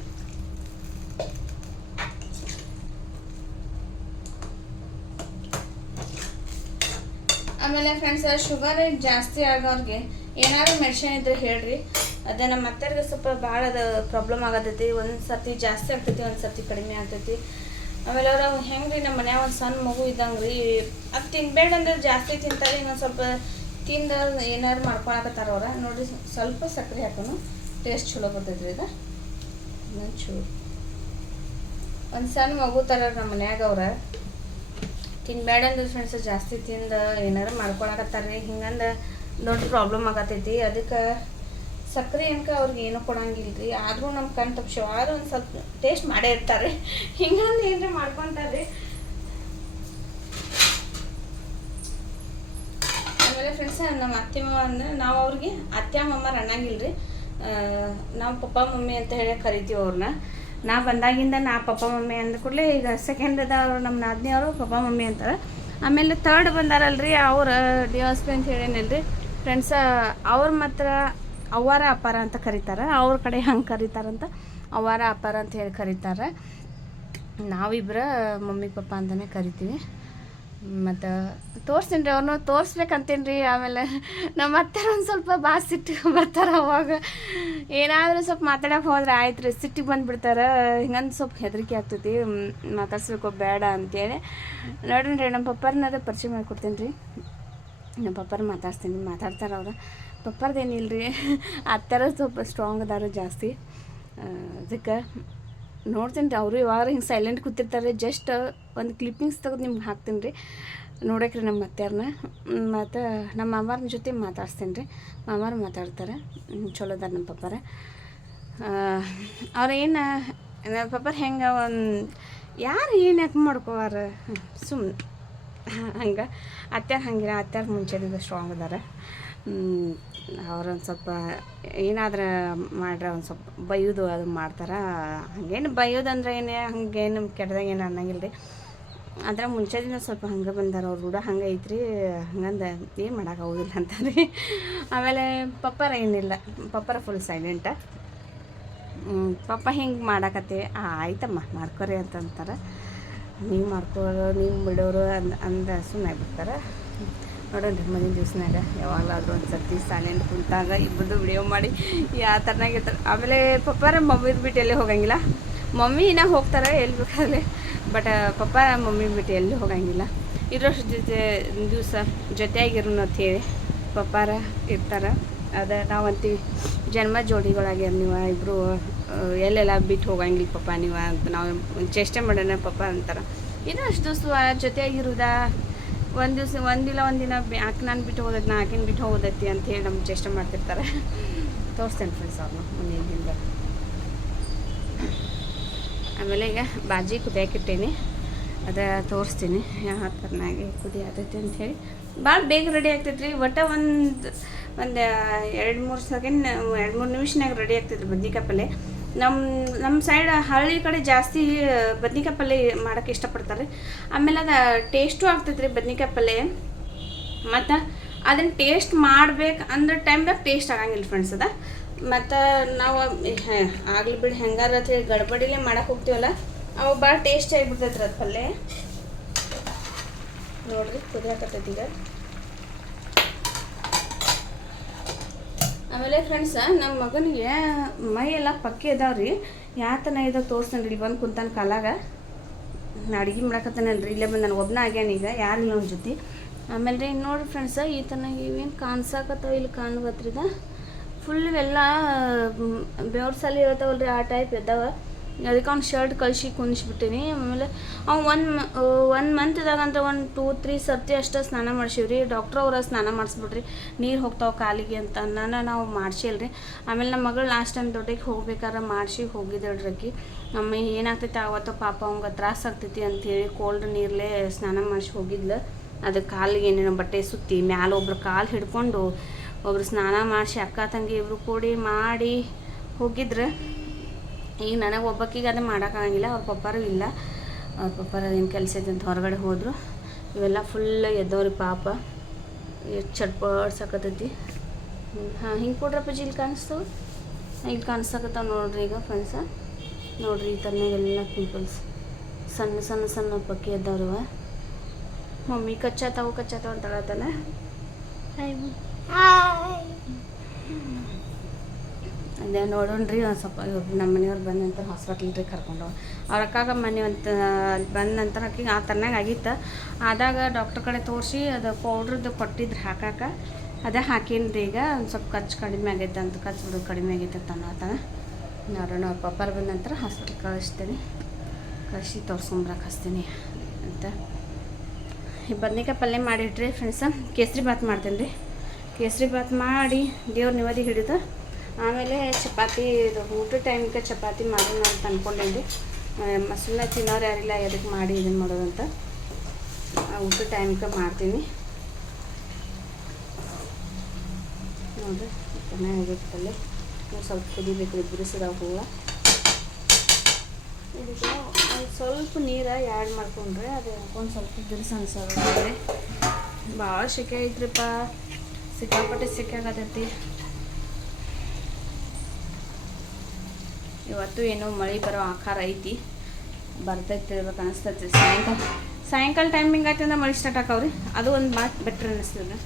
ಆಮೇಲೆ ಫ್ರೆಂಡ್ಸ್ ಶುಗರ್ ಜಾಸ್ತಿ ಆಗೋರಿಗೆ ಏನಾದ್ರು ಮೆಡಿಸಿನ್ ಇದ್ರೆ ಹೇಳ್ರಿ. ಅದೇ ನಮ್ಮ ಅತ್ತೆಯರಿಗೆ ಸ್ವಲ್ಪ ಭಾಳ ಅದು ಪ್ರಾಬ್ಲಮ್ ಆಗತೈತಿ. ಒಂದು ಸರ್ತಿ ಜಾಸ್ತಿ ಆಗ್ತೈತಿ, ಒಂದು ಸರ್ತಿ ಕಡಿಮೆ ಆಗ್ತೈತಿ. ಆಮೇಲೆ ಅವ್ರು ಹೆಂಗೆ ರೀ, ನಮ್ಮ ಮನ್ಯಾಗ ಒಂದು ಸಣ್ಣ ಮಗು ಇದ್ದಂಗೆ ರೀ, ಅದು ತಿನ್ಬೇಡ ಅಂದ್ರೆ ಜಾಸ್ತಿ ತಿಂತಾರೆ. ಇನ್ನೊಂದು ಸ್ವಲ್ಪ ತಿಂದ ಏನಾದ್ರು ಮಾಡ್ಕೊಳಕತ್ತಾರ ಅವ್ರ. ನೋಡಿರಿ ಸ್ವಲ್ಪ ಸಕ್ಕರೆ ಹಾಕೋನು, ಟೇಸ್ಟ್ ಚಲೋ ಬರ್ತೈತಿ ರೀ. ಇದು ಇನ್ನೊಂದು ಚೂರು ಒಂದು ಸಣ್ಣ ಮಗು ಥರ ನಮ್ಮ ಮನ್ಯಾಗ ಅವ್ರ ತಿನ್ಬೇಡ ಅಂದ್ರೆ ಫ್ರೆಂಡ್ಸ್ ಜಾಸ್ತಿ ತಿಂದು ಏನಾರು ಮಾಡ್ಕೊಳಕತ್ತಾರ ರೀ. ಹಿಂಗಂದು ದೊಡ್ಡ ಪ್ರಾಬ್ಲಮ್ ಆಗತೈತಿ. ಅದಕ್ಕೆ ಸಕ್ಕರೆ ಅನ್ಕ ಅವ್ರಿಗೆ ಏನೂ ಕೊಡಂಗಿಲ್ಲ ರೀ. ಆದರೂ ನಮ್ಮ ಕಣ್ ತಪ್ಪಿಸೋರು ಒಂದು ಸ್ವಲ್ಪ ಟೇಸ್ಟ್ ಮಾಡೇ ಇರ್ತಾರೆ, ಹಿಂಗಂದು ಏನಾರ ಮಾಡ್ಕೊತಾರೆ. ಆಮೇಲೆ ಫ್ರೆಂಡ್ಸ್ ನಮ್ಮ ಅತ್ತೆ ಮಾವ ಅಂದ್ರೆ ನಾವು ಅವ್ರಿಗೆ ಅತ್ತೆ ಮಾಮರು ಅನ್ನಂಗಿಲ್ಲ ರೀ, ನಾವು ಪಪ್ಪ ಮಮ್ಮಿ ಅಂತ ಹೇಳಿ ಕರಿತೀವಿ ಅವ್ರನ್ನ. ನಾ ಬಂದಾಗಿಂದ ನಾ ಪಪ್ಪ ಮಮ್ಮಿ ಅಂದ ಕೂಡಲೇ ಈಗ ಸೆಕೆಂಡ್ ಅವರು ನಮ್ಮ ನಾದಿನಿ ಅವರು ಪಪ್ಪ ಮಮ್ಮಿ ಅಂತಾರೆ. ಆಮೇಲೆ ಥರ್ಡ್ ಬಂದಾರಲ್ರಿ ಅವ್ರ ಡಿವೋರ್ಸ್ ಅಂತ ಹೇಳೇನಿಲ್ರಿ ಫ್ರೆಂಡ್ಸ, ಅವ್ರ ಮಾತ್ರ ಅವ್ವಾರ ಅಪ್ಪಾರ ಅಂತ ಕರೀತಾರೆ. ಅವ್ರ ಕಡೆ ಹಂಗೆ ಕರೀತಾರಂತ, ಅವ್ವಾರ ಅಪ್ಪಾರ ಅಂತ ಹೇಳಿ ಕರೀತಾರೆ. ನಾವಿಬ್ಬರ ಮಮ್ಮಿ ಪಪ್ಪ ಅಂತಲೇ ಕರಿತೀವಿ. ಮತ್ತು ತೋರಿಸ್ತೀನಿ ರೀ ಅವ್ರನ್ನೂ ತೋರಿಸ್ಬೇಕಂತೀನಿ ರೀ. ಆಮೇಲೆ ನಮ್ಮ ಅತ್ತೆ ಒಂದು ಸ್ವಲ್ಪ ಭಾಳ ಸಿಟ್ಟಿಗೆ ಬರ್ತಾರೆ. ಅವಾಗ ಏನಾದರೂ ಸ್ವಲ್ಪ ಮಾತಾಡೋಕೆ ಹೋದ್ರೆ ಆಯ್ತು ರೀ ಸಿಟ್ಟಿಗೆ ಬಂದುಬಿಡ್ತಾರೆ. ಹಿಂಗಂದು ಸ್ವಲ್ಪ ಹೆದರಿಕೆ ಆಗ್ತೈತಿ, ಮಾತಾಡ್ಸ್ಬೇಕು ಬೇಡ ಅಂತೇಳಿ. ನೋಡ್ರಿ ರೀ ನಮ್ಮ ಪಪ್ಪಾರನ್ನಾರ ಪರಿಚಯ ಮಾಡಿಕೊಡ್ತೀನಿ ರೀ. ನಮ್ಮ ಪಪ್ಪಾರ ಮಾತಾಡ್ತಾರೆ ಅವ್ರು. ಪಪ್ಪಾರ್ದೇನಿಲ್ಲ ರೀ, ಅತ್ತರ ಸ್ವಲ್ಪ ಸ್ಟ್ರಾಂಗ್ ಅದಾರ ಜಾಸ್ತಿ. ಅದಕ್ಕೆ ನೋಡ್ತೀನಿ ರೀ. ಅವರು ಇವಾಗ ಹಿಂಗೆ ಸೈಲೆಂಟ್ ಕೂತಿರ್ತಾರೆ. ಜಸ್ಟ್ ಒಂದು ಕ್ಲಿಪ್ಪಿಂಗ್ಸ್ ತೆಗೆದು ನಿಮ್ಗೆ ಹಾಕ್ತೀನಿ ರೀ, ನೋಡೋಕ್ರಿ ನಮ್ಮ ಅತ್ತೆಯವ್ರನ್ನ. ಮತ್ತು ನಮ್ಮ ಮಾಮಾರ ಜೊತೆ ಮಾತಾಡ್ಸ್ತೀನಿ ರೀ. ಮಾಮಾರು ಮಾತಾಡ್ತಾರೆ, ಚಲೋ ಅದಾರ ನಮ್ಮ ಪಪ್ಪಾರ. ಅವ್ರೇನು ನಮ್ಮ ಪಪ್ಪಾರ ಹೆಂಗೆ ಯಾರು ಏನು ಯಾಕೆ ಮಾಡ್ಕೋವಾರ ಸುಮ್ಮನೆ ಹಂಗೆ. ಅತ್ಯಾರು ಹಂಗಿಲ್ಲ, ಅತ್ಯಾರು ಮುಂಚೆದಿಂದ ಸ್ಟ್ರಾಂಗ್ ಅದಾರ. ಅವ್ರೊಂದು ಸ್ವಲ್ಪ ಏನಾದ್ರೆ ಮಾಡ್ರೆ ಒಂದು ಸ್ವಲ್ಪ ಬೈಯೋದು ಅದು ಮಾಡ್ತಾರೆ. ಹಾಗೇನು ಬೈಯೋದು ಅಂದ್ರೆ ಏನೇ ಹಂಗೇನು ಕೆಟ್ಟದಾಗ ಏನು ಅನ್ನಂಗಿಲ್ಲ ರೀ. ಆದರೆ ಮುಂಚೆದಿಂದ ಸ್ವಲ್ಪ ಹಂಗೆ ಬಂದಾರ ಅವ್ರು ಕೂಡ ಹಂಗೆ ಐತ್ರಿ. ಹಂಗಂದು ಏನು ಮಾಡೋಕ್ಕಾಗೋದಿಲ್ಲ ಅಂತಾರೆ. ಆಮೇಲೆ ಪಪ್ಪಾರ ಏನಿಲ್ಲ, ಪಪ್ಪಾರ ಫುಲ್ ಸೈಲೆಂಟ. ಪಪ್ಪ ಹಿಂಗೆ ಮಾಡಾಕತ್ತೀವಿ ಆಯ್ತಮ್ಮ ಮಾಡ್ಕೊರಿ ಅಂತಂತಾರೆ. ನೀವು ಮಾಡ್ಕೊಳ್ಳೋರು ನೀವು ಬಿಡೋರು ಅಂದ ಸುಮ್ಮನೆ ಬಿಡ್ತಾರೆ. ನೋಡೋಣ ಮುಂದಿನ ದಿವ್ಸನಾಗ ಯಾವಾಗಲಾದ್ರೂ ಒಂದು ಸರ್ತಿ ಸೈಲೆಂಟ್ ಕುಂತಾಗ ಇಬ್ಬರದು ವಿಡಿಯೋ ಮಾಡಿ ಯಾವ ಥರನಾಗಿರ್ತಾರೆ. ಆಮೇಲೆ ಪಪ್ಪಾರ ಮಮ್ಮಿದ ಬಿಟ್ಟು ಎಲ್ಲಿ ಹೋಗಂಗಿಲ್ಲ. ಮಮ್ಮಿ ಇನ್ನೂ ಹೋಗ್ತಾರೆ ಎಲ್ಲಿ ಬೇಕಾದ್ರೆ, ಬಟ್ ಪಪ್ಪ ಮಮ್ಮಿ ಬಿಟ್ಟು ಎಲ್ಲಿ ಹೋಗಂಗಿಲ್ಲ. ಇರೋಷ್ಟು ದಿವಸ ಜೊತೆಯಾಗಿರೋನು ಅಂತ ಹೇಳಿ ಪಪ್ಪಾರ ಇರ್ತಾರೆ. ಅದು ನಾವು ಅಂತೀವಿ ಜನ್ಮ ಜೋಡಿಗಳಾಗ್ಯಾರ ನೀವು ಇಬ್ಬರು, ಎಲ್ಲೆಲ್ಲ ಬಿಟ್ಟು ಹೋಗಂಗಿಲ್ಲ ಪಪ್ಪ ನೀವು ಅಂತ ನಾವು ಚೇಷ್ಟೆ ಮಾಡೋಣ ಪಪ್ಪ ಅಂತಾರೆ. ಇನ್ನೂ ಅಷ್ಟು ದಿವಸ ಜೊತೆಯಾಗಿರೋದ ಒಂದಿಲ್ಲ ಒಂದಿನ ಆಕೆ ನಾನು ಬಿಟ್ಟು ಹೋದೈತಿ, ಆಕಿನ ಬಿಟ್ಟು ಹೋದೈತಿ ಅಂಥೇಳಿ ನಮ್ಗೆ ಚೇಷ್ಟೆ ಮಾಡ್ತಿರ್ತಾರೆ. ತೋರಿಸ್ತೇನೆ ಫ್ರೆಂಡ್ಸ್ ಅವ್ರನ್ನ ಮುಂದಿನ ದಿನದ. ಆಮೇಲೆ ಈಗ ಬಾಜಿ ಕುದಿಯಾಕಿಟ್ಟೇನಿ, ಅದ ತೋರಿಸ್ತೀನಿ ಯಾವ ಥರನಾಗಿ ಕುದಿ ಆಗ್ತೈತಿ ಅಂಥೇಳಿ. ಭಾಳ ಬೇಗ ರೆಡಿ ಆಗ್ತೈತೆ ರೀ. ಒಟ್ಟು ಒಂದು 2-3 ಸೆಕೆಂಡ್ 2-3 ನಿಮಿಷನಾಗ ರೆಡಿ ಆಗ್ತೈತೆ ಬದ್ನಿಕಾಯಿ ಪಲ್ಯ. ನಮ್ಮ ಸೈಡ್ ಹಳ್ಳಿ ಕಡೆ ಜಾಸ್ತಿ ಬದ್ನಿಕಾಯಿ ಪಲ್ಯ ಮಾಡೋಕ್ಕೆ ಇಷ್ಟಪಡ್ತಾರೆ. ಆಮೇಲೆ ಅದು ಟೇಸ್ಟು ಆಗ್ತೈತೆ ರೀ ಬದ್ನಿಕಾಯಿ ಪಲ್ಯ. ಮತ್ತು ಅದನ್ನು ಟೇಸ್ಟ್ ಮಾಡ್ಬೇಕು ಅಂದ್ರೆ ಟೈಮ್ದಾಗ ಟೇಸ್ಟ್ ಆಗಂಗಿಲ್ಲ ಫ್ರೆಂಡ್ಸ್ ಅದ. ಮತ್ತು ನಾವು ಆಗಲಿ ಬಿಡಿ ಹೆಂಗಾರ ಅಂತ ಹೇಳಿ ಗಡ್ಬಡಿಲೇ ಮಾಡಕ್ಕೆ ಹೋಗ್ತೀವಲ್ಲ, ಅವು ಭಾಳ ಟೇಸ್ಟ್ ಆಗಿಬಿಡ್ತೈತೆ ರೀ ಅದು ಪಲ್ಯ. ನೋಡಿರಿ ಕುದಿಯಾಕತ್ತೈತಿ ಈಗ. ಆಮೇಲೆ ಫ್ರೆಂಡ್ಸ ನಮ್ಮ ಮಗನಿಗೆ ಮೈ ಎಲ್ಲ ಪಕ್ಕಿ ಇದಾವ್ರಿ. ಯಾತನ ಇದಾಗ ತೋರಿಸ್ತಾನೆ ರೀ. ಇಲ್ಲಿ ಬಂದು ಕುಂತಾನ ಕಾಲಾಗ ಅಡುಗೆ ಮಾಡಕತ್ತಾನಲ್ಲ ರೀ. ಇಲ್ಲೇ ಬಂದು ನನಗೆ ಒಬ್ಬನ ಆಗ್ಯಾನ ಈಗ, ಯಾರಿಲ್ಲ ಅವ್ನ ಜೊತೆ. ಆಮೇಲೆ ರೀ ನೋಡಿರಿ ಫ್ರೆಂಡ್ಸ ಈ ಥರ ಇವೇನು ಕಾಣಿಸಾಕತ್ತಾವ ಇಲ್ಲಿ ಕಾಣ್ಬತ್ರಿದ ಫುಲ್ ಇವೆಲ್ಲ ಬೆವ್ರ ಸಾಲಿ ಇರ್ತಾವಲ್ಲ ರೀ, ಆ ಟೈಪ್ ಇದ್ದಾವೆ. ಅದಕ್ಕೆ ಅವ್ನು ಶರ್ಟ್ ಕಳಿಸಿ ಕುಂದಿಸ್ಬಿಟ್ಟಿನಿ. ಆಮೇಲೆ ಅವ್ನು ಒಂದು ಮಂತ್ದಾಗಂತ 1-2-3 ಸರ್ತಿ ಅಷ್ಟೇ ಸ್ನಾನ ಮಾಡ್ಸೀವ್ರಿ. ಡಾಕ್ಟ್ರ್ ಅವ್ರ ಸ್ನಾನ ಮಾಡಿಸ್ಬಿಡ್ರಿ, ನೀರು ಹೋಗ್ತಾವೆ ಕಾಲಿಗೆ ಅಂತ ನಾವು ಮಾಡಿಸಿಲ್ರಿ. ಆಮೇಲೆ ನಮ್ಮ ಮಗಳು ಲಾಸ್ಟ್ ಟೈಮ್ ದೊಡ್ಡಕ್ಕೆ ಹೋಗ್ಬೇಕಾದ್ರೆ ಮಾಡಿಸಿ ಹೋಗಿದ್ದಳ್ರಕ್ಕಿ. ಅಮ್ಮ ಏನಾಗ್ತೈತೆ ಆವತ್ತು ಪಾಪ ಅವಂಗೆ ತ್ರಾಸ ಆಗ್ತೈತಿ ಅಂಥೇಳಿ ಕೋಲ್ಡ್ ನೀರಲ್ಲೇ ಸ್ನಾನ ಮಾಡಿಸಿ ಹೋಗಿದ್ಲು. ಅದು ಕಾಲಿಗೆ ಏನೇನೋ ಬಟ್ಟೆ ಸುತ್ತಿ ಮ್ಯಾಲೆ ಒಬ್ರು ಕಾಲು ಹಿಡ್ಕೊಂಡು ಒಬ್ರು ಸ್ನಾನ ಮಾಡಿಸಿ ಅಕ್ಕ ತಂಗಿ ಇಬ್ಬರು ಕೂಡಿ ಮಾಡಿ ಹೋಗಿದ್ರು. ಈಗ ನನಗೆ ಒಬ್ಬಕ್ಕಿಗೆ ಅದು ಮಾಡೋಕ್ಕಾಗಿಲ್ಲ, ಅವ್ರ ಪಪ್ಪಾರು ಇಲ್ಲ. ಅವ್ರ ಪಪ್ಪಾರ ಏನು ಕೆಲಸ ಐತೆ ಅಂತ ಹೊರಗಡೆ ಹೋದರು. ಇವೆಲ್ಲ ಫುಲ್ ಎದ್ದವ್ರಿ ಪಾಪ, ಎಷ್ಟು ಚಟ್ಪಡ್ಸಾಕತ್ತೈತಿ. ಹಾಂ ಹಿಂಗೆ ಕೊಡ್ರಪ್ಪಾಜಿ ಇಲ್ಲಿ ಕಾಣಿಸ್ತವೆ, ಇಲ್ಲಿ ಕಾಣಿಸ್ತಾಕತ್ತಾವ ನೋಡ್ರಿ. ಈಗ ಫ್ರೆಂಡ್ಸ ನೋಡ್ರಿ ಈ ಥರನಾಗೆಲ್ಲ ಪಿಂಪಲ್ಸ್ ಸಣ್ಣ ಸಣ್ಣ ಸಣ್ಣ ಪಕ್ಕಿ ಎದ್ದವ್ರವ. ಮಮ್ಮಿ ಕಚ್ಚಾತಾವು ಅಂತ ಹೇಳತ್ತಾನ. ಅದೇ ನೋಡೋಣ್ರಿ. ಒಂದು ಸ್ವಲ್ಪ ನಮ್ಮ ಮನೆಯವ್ರು ಬಂದ ನಂತರ ಹಾಸ್ಪಿಟ್ಲಿಗೆ ಕರ್ಕೊಂಡು ಅವ್ರ ಅಕ್ಕಾಗ ಮನೆ ಅಂತ ಬಂದ ನಂತರ ಆಕಿಗೆ ಆ ಥರನಾಗ ಆಗಿತ್ತು. ಆದಾಗ ಡಾಕ್ಟ್ರ್ ಕಡೆ ತೋರಿಸಿ ಅದು ಪೌಡ್ರದ್ದು ಕೊಟ್ಟಿದ್ರು ಹಾಕಾಕ, ಅದೇ ಹಾಕೀನಿ ಈಗ. ಒಂದು ಸ್ವಲ್ಪ ಖರ್ಚು ಕಡಿಮೆ ಆಗೈತೆ ಅಂತ, ಖರ್ಚು ಬಿಡೋದು ಕಡಿಮೆ ಆಗೈತೆ ಅಂತ ಅನ್ನೋತಾನ. ನೋಡೋಣ ಅವ್ರ ಪಪ್ಪಾರು ಬಂದ ನಂತರ ಹಾಸ್ಪಿಟ್ಲಿಗೆ ಕಳಿಸ್ತೀನಿ, ಕಳಿಸಿ ತೋರಿಸ್ಕೊಂಬರಕ್ಕೆ ಹಚ್ತೀನಿ ಅಂತ. ಈ ಬದ್ನಿಕಾಯಿ ಪಲ್ಯ ಮಾಡಿಟ್ರಿ ಫ್ರೆಂಡ್ಸ. ಕೇಸರಿ ಬಾತ್ ಮಾಡ್ತೇನೆ ರೀ. ಕೇಸರಿ ಬಾತ್ ಮಾಡಿ ದೇವ್ರ ನಿವದಿ ಹಿಡಿದು ಆಮೇಲೆ ಚಪಾತಿ ಊಟ ಟೈಮಿಗೆ ಚಪಾತಿ ಮಾಡೋಣ ಅಂತ ಅಂದ್ಕೊಂಡೇನಿ. ಸುಮ್ಮನೆ ತಿನ್ನೋರು ಯಾರಿಲ್ಲ, ಎದಕ್ಕೆ ಮಾಡಿ ಇದನ್ನು ಮಾಡೋದಂತ ಊಟ ಟೈಮಿಗೆ ಮಾಡ್ತೀನಿ ನೋಡಿರಿ. ಚೆನ್ನಾಗಿರುತ್ತಲ್ಲಿ ಸ್ವಲ್ಪ ಕುದಿಬೇಕು, ಬಿಡಿಸಿದ ಹೂವು. ಇದಕ್ಕೆ ಒಂದು ಸ್ವಲ್ಪ ನೀರು ಆ್ಯಡ್ ಮಾಡ್ಕೊಂಡ್ರೆ ಅದು ಒಂದು ಸ್ವಲ್ಪ ಬಿಡಿಸಿ ಅನ್ಸೋದು. ಭಾಳ ಸೆಕೆ ಐತ್ರಿಪ್ಪ, ಸಿಕ್ಕಾಪಟ್ಟೆ ಸೆಕೆ ಆಗತೈತಿ. ಇವತ್ತು ಏನೋ ಮಳೆ ಬರೋ ಆಕಾರ ಐತಿ, ಬರ್ತೈತಿ ಇರ್ಬೇಕು ಅನಿಸ್ತೈತಿ. ಸಾಯಂಕಾಲ ಟೈಮಿಂಗ್ ಆಯ್ತು ಅಂದ್ರೆ ಮಳೆ ಸ್ಟಾರ್ಟ್ ಆಕಾವ್ರಿ, ಅದು ಒಂದು ಮಾತು ಬೆಟ್ರ್ ಅನ್ನಿಸ್ತದೆ.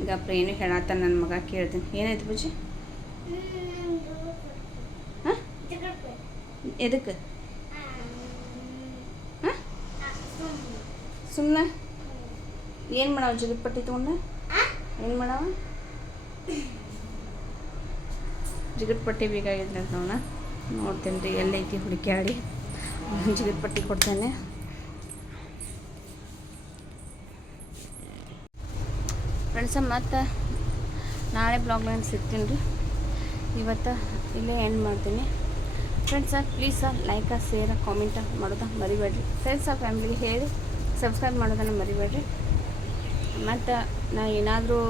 ಈಗ ಏನು ಹೇಳತ್ತ ನನ್ನ ಮಗ, ಕೇಳ್ತೀನಿ. ಏನಾಯ್ತು ಬುಜ್ಜಿ? ಹಾಂ, ಎದಕ್ಕೆ? ಹಾಂ, ಸುಮ್ಮನೆ ಏನು ಮಾಡವ? ಜಿಗಿಟ್ ಪಟ್ಟಿ ತೊಗೊಂಡ ಏನು ಮಾಡವ? ಜಿಗಿಟ್ ಪಟ್ಟಿ ಬೇಕಾಗಿತ್ತು ಅಂತ ನೋಡ, ನೋಡ್ತೇನೆ ರೀ ಎಲ್ಲೈತಿ ಹುಡುಕ್ಯಾಡಿ ಜಿಗಿಟ್ ಪಟ್ಟಿ ಕೊಡ್ತೇನೆ. ಫ್ರೆಂಡ್ಸ, ಮತ್ತು ನಾಳೆ ಬ್ಲಾಗ್ನಲ್ಲಿ ಸಿಗ್ತೀನಿ ರೀ. ಇವತ್ತು ಇಲ್ಲೇ ಎಂಡ್ ಮಾಡ್ತೀನಿ. Friends, please like, share, comment ಮಾಡೋದು ಮರಿಬೇಡ್ರಿ. ಫ್ರೆಂಡ್ಸ, ಫ್ಯಾಮಿಲಿಗೆ ಹೇಳಿ ಸಬ್ಸ್ಕ್ರೈಬ್ ಮಾಡೋದನ್ನು ಮರಿಬೇಡ್ರಿ. ಮತ್ತು ನಾ ಏನಾದರೂ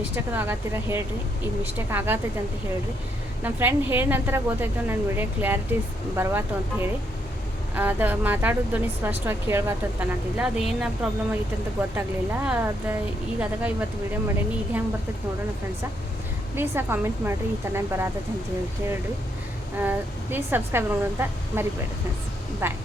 ಮಿಸ್ಟೇಕ್ ಆಗತ್ತೀರ ಹೇಳ್ರಿ, ಇದು ಮಿಸ್ಟೇಕ್ ಆಗತ್ತೈತೆ ಅಂತ ಹೇಳ್ರಿ. ನಮ್ಮ ಫ್ರೆಂಡ್ ಹೇಳಿದ ನಂತರ ಗೊತ್ತಾಯ್ತು ನನ್ನ ವಿಡಿಯೋ ಕ್ಲಿಯಾರಿಟಿ ಬರ್ವಾತು ಅಂತ ಹೇಳಿ. ಅದು ಮಾತಾಡೋದು ಧ್ವನಿ ಸ್ಪಷ್ಟವಾಗಿ ಕೇಳ್ಬಾರ್ದು ಅಂತ ಅನ್ನೋದಿಲ್ಲ, ಅದೇನು ಪ್ರಾಬ್ಲಮ್ ಆಗಿತ್ತು ಅಂತ ಗೊತ್ತಾಗಲಿಲ್ಲ. ಅದು ಈಗ ಅದಕ್ಕೆ ಇವತ್ತು ವೀಡಿಯೋ ಮಾಡೀನಿ. ಇದು ಹೆಂಗೆ ಬರ್ತೈತೆ ನೋಡೋಣ ಫ್ರೆಂಡ್ಸ. ಪ್ಲೀಸ್ ಕಾಮೆಂಟ್ ಮಾಡಿರಿ, ಈ ಥರ ಬರತ್ತೈತೆ ಅಂತ ಹೇಳಿ ಕೇಳಿರಿ. ಪ್ಲೀಸ್ ಸಬ್ಸ್ಕ್ರೈಬ್ ಮಾಡೋದು ಅಂತ ಮರಿಬೇಡಿ ಫ್ರೆಂಡ್ಸ್. ಬಾಯ್.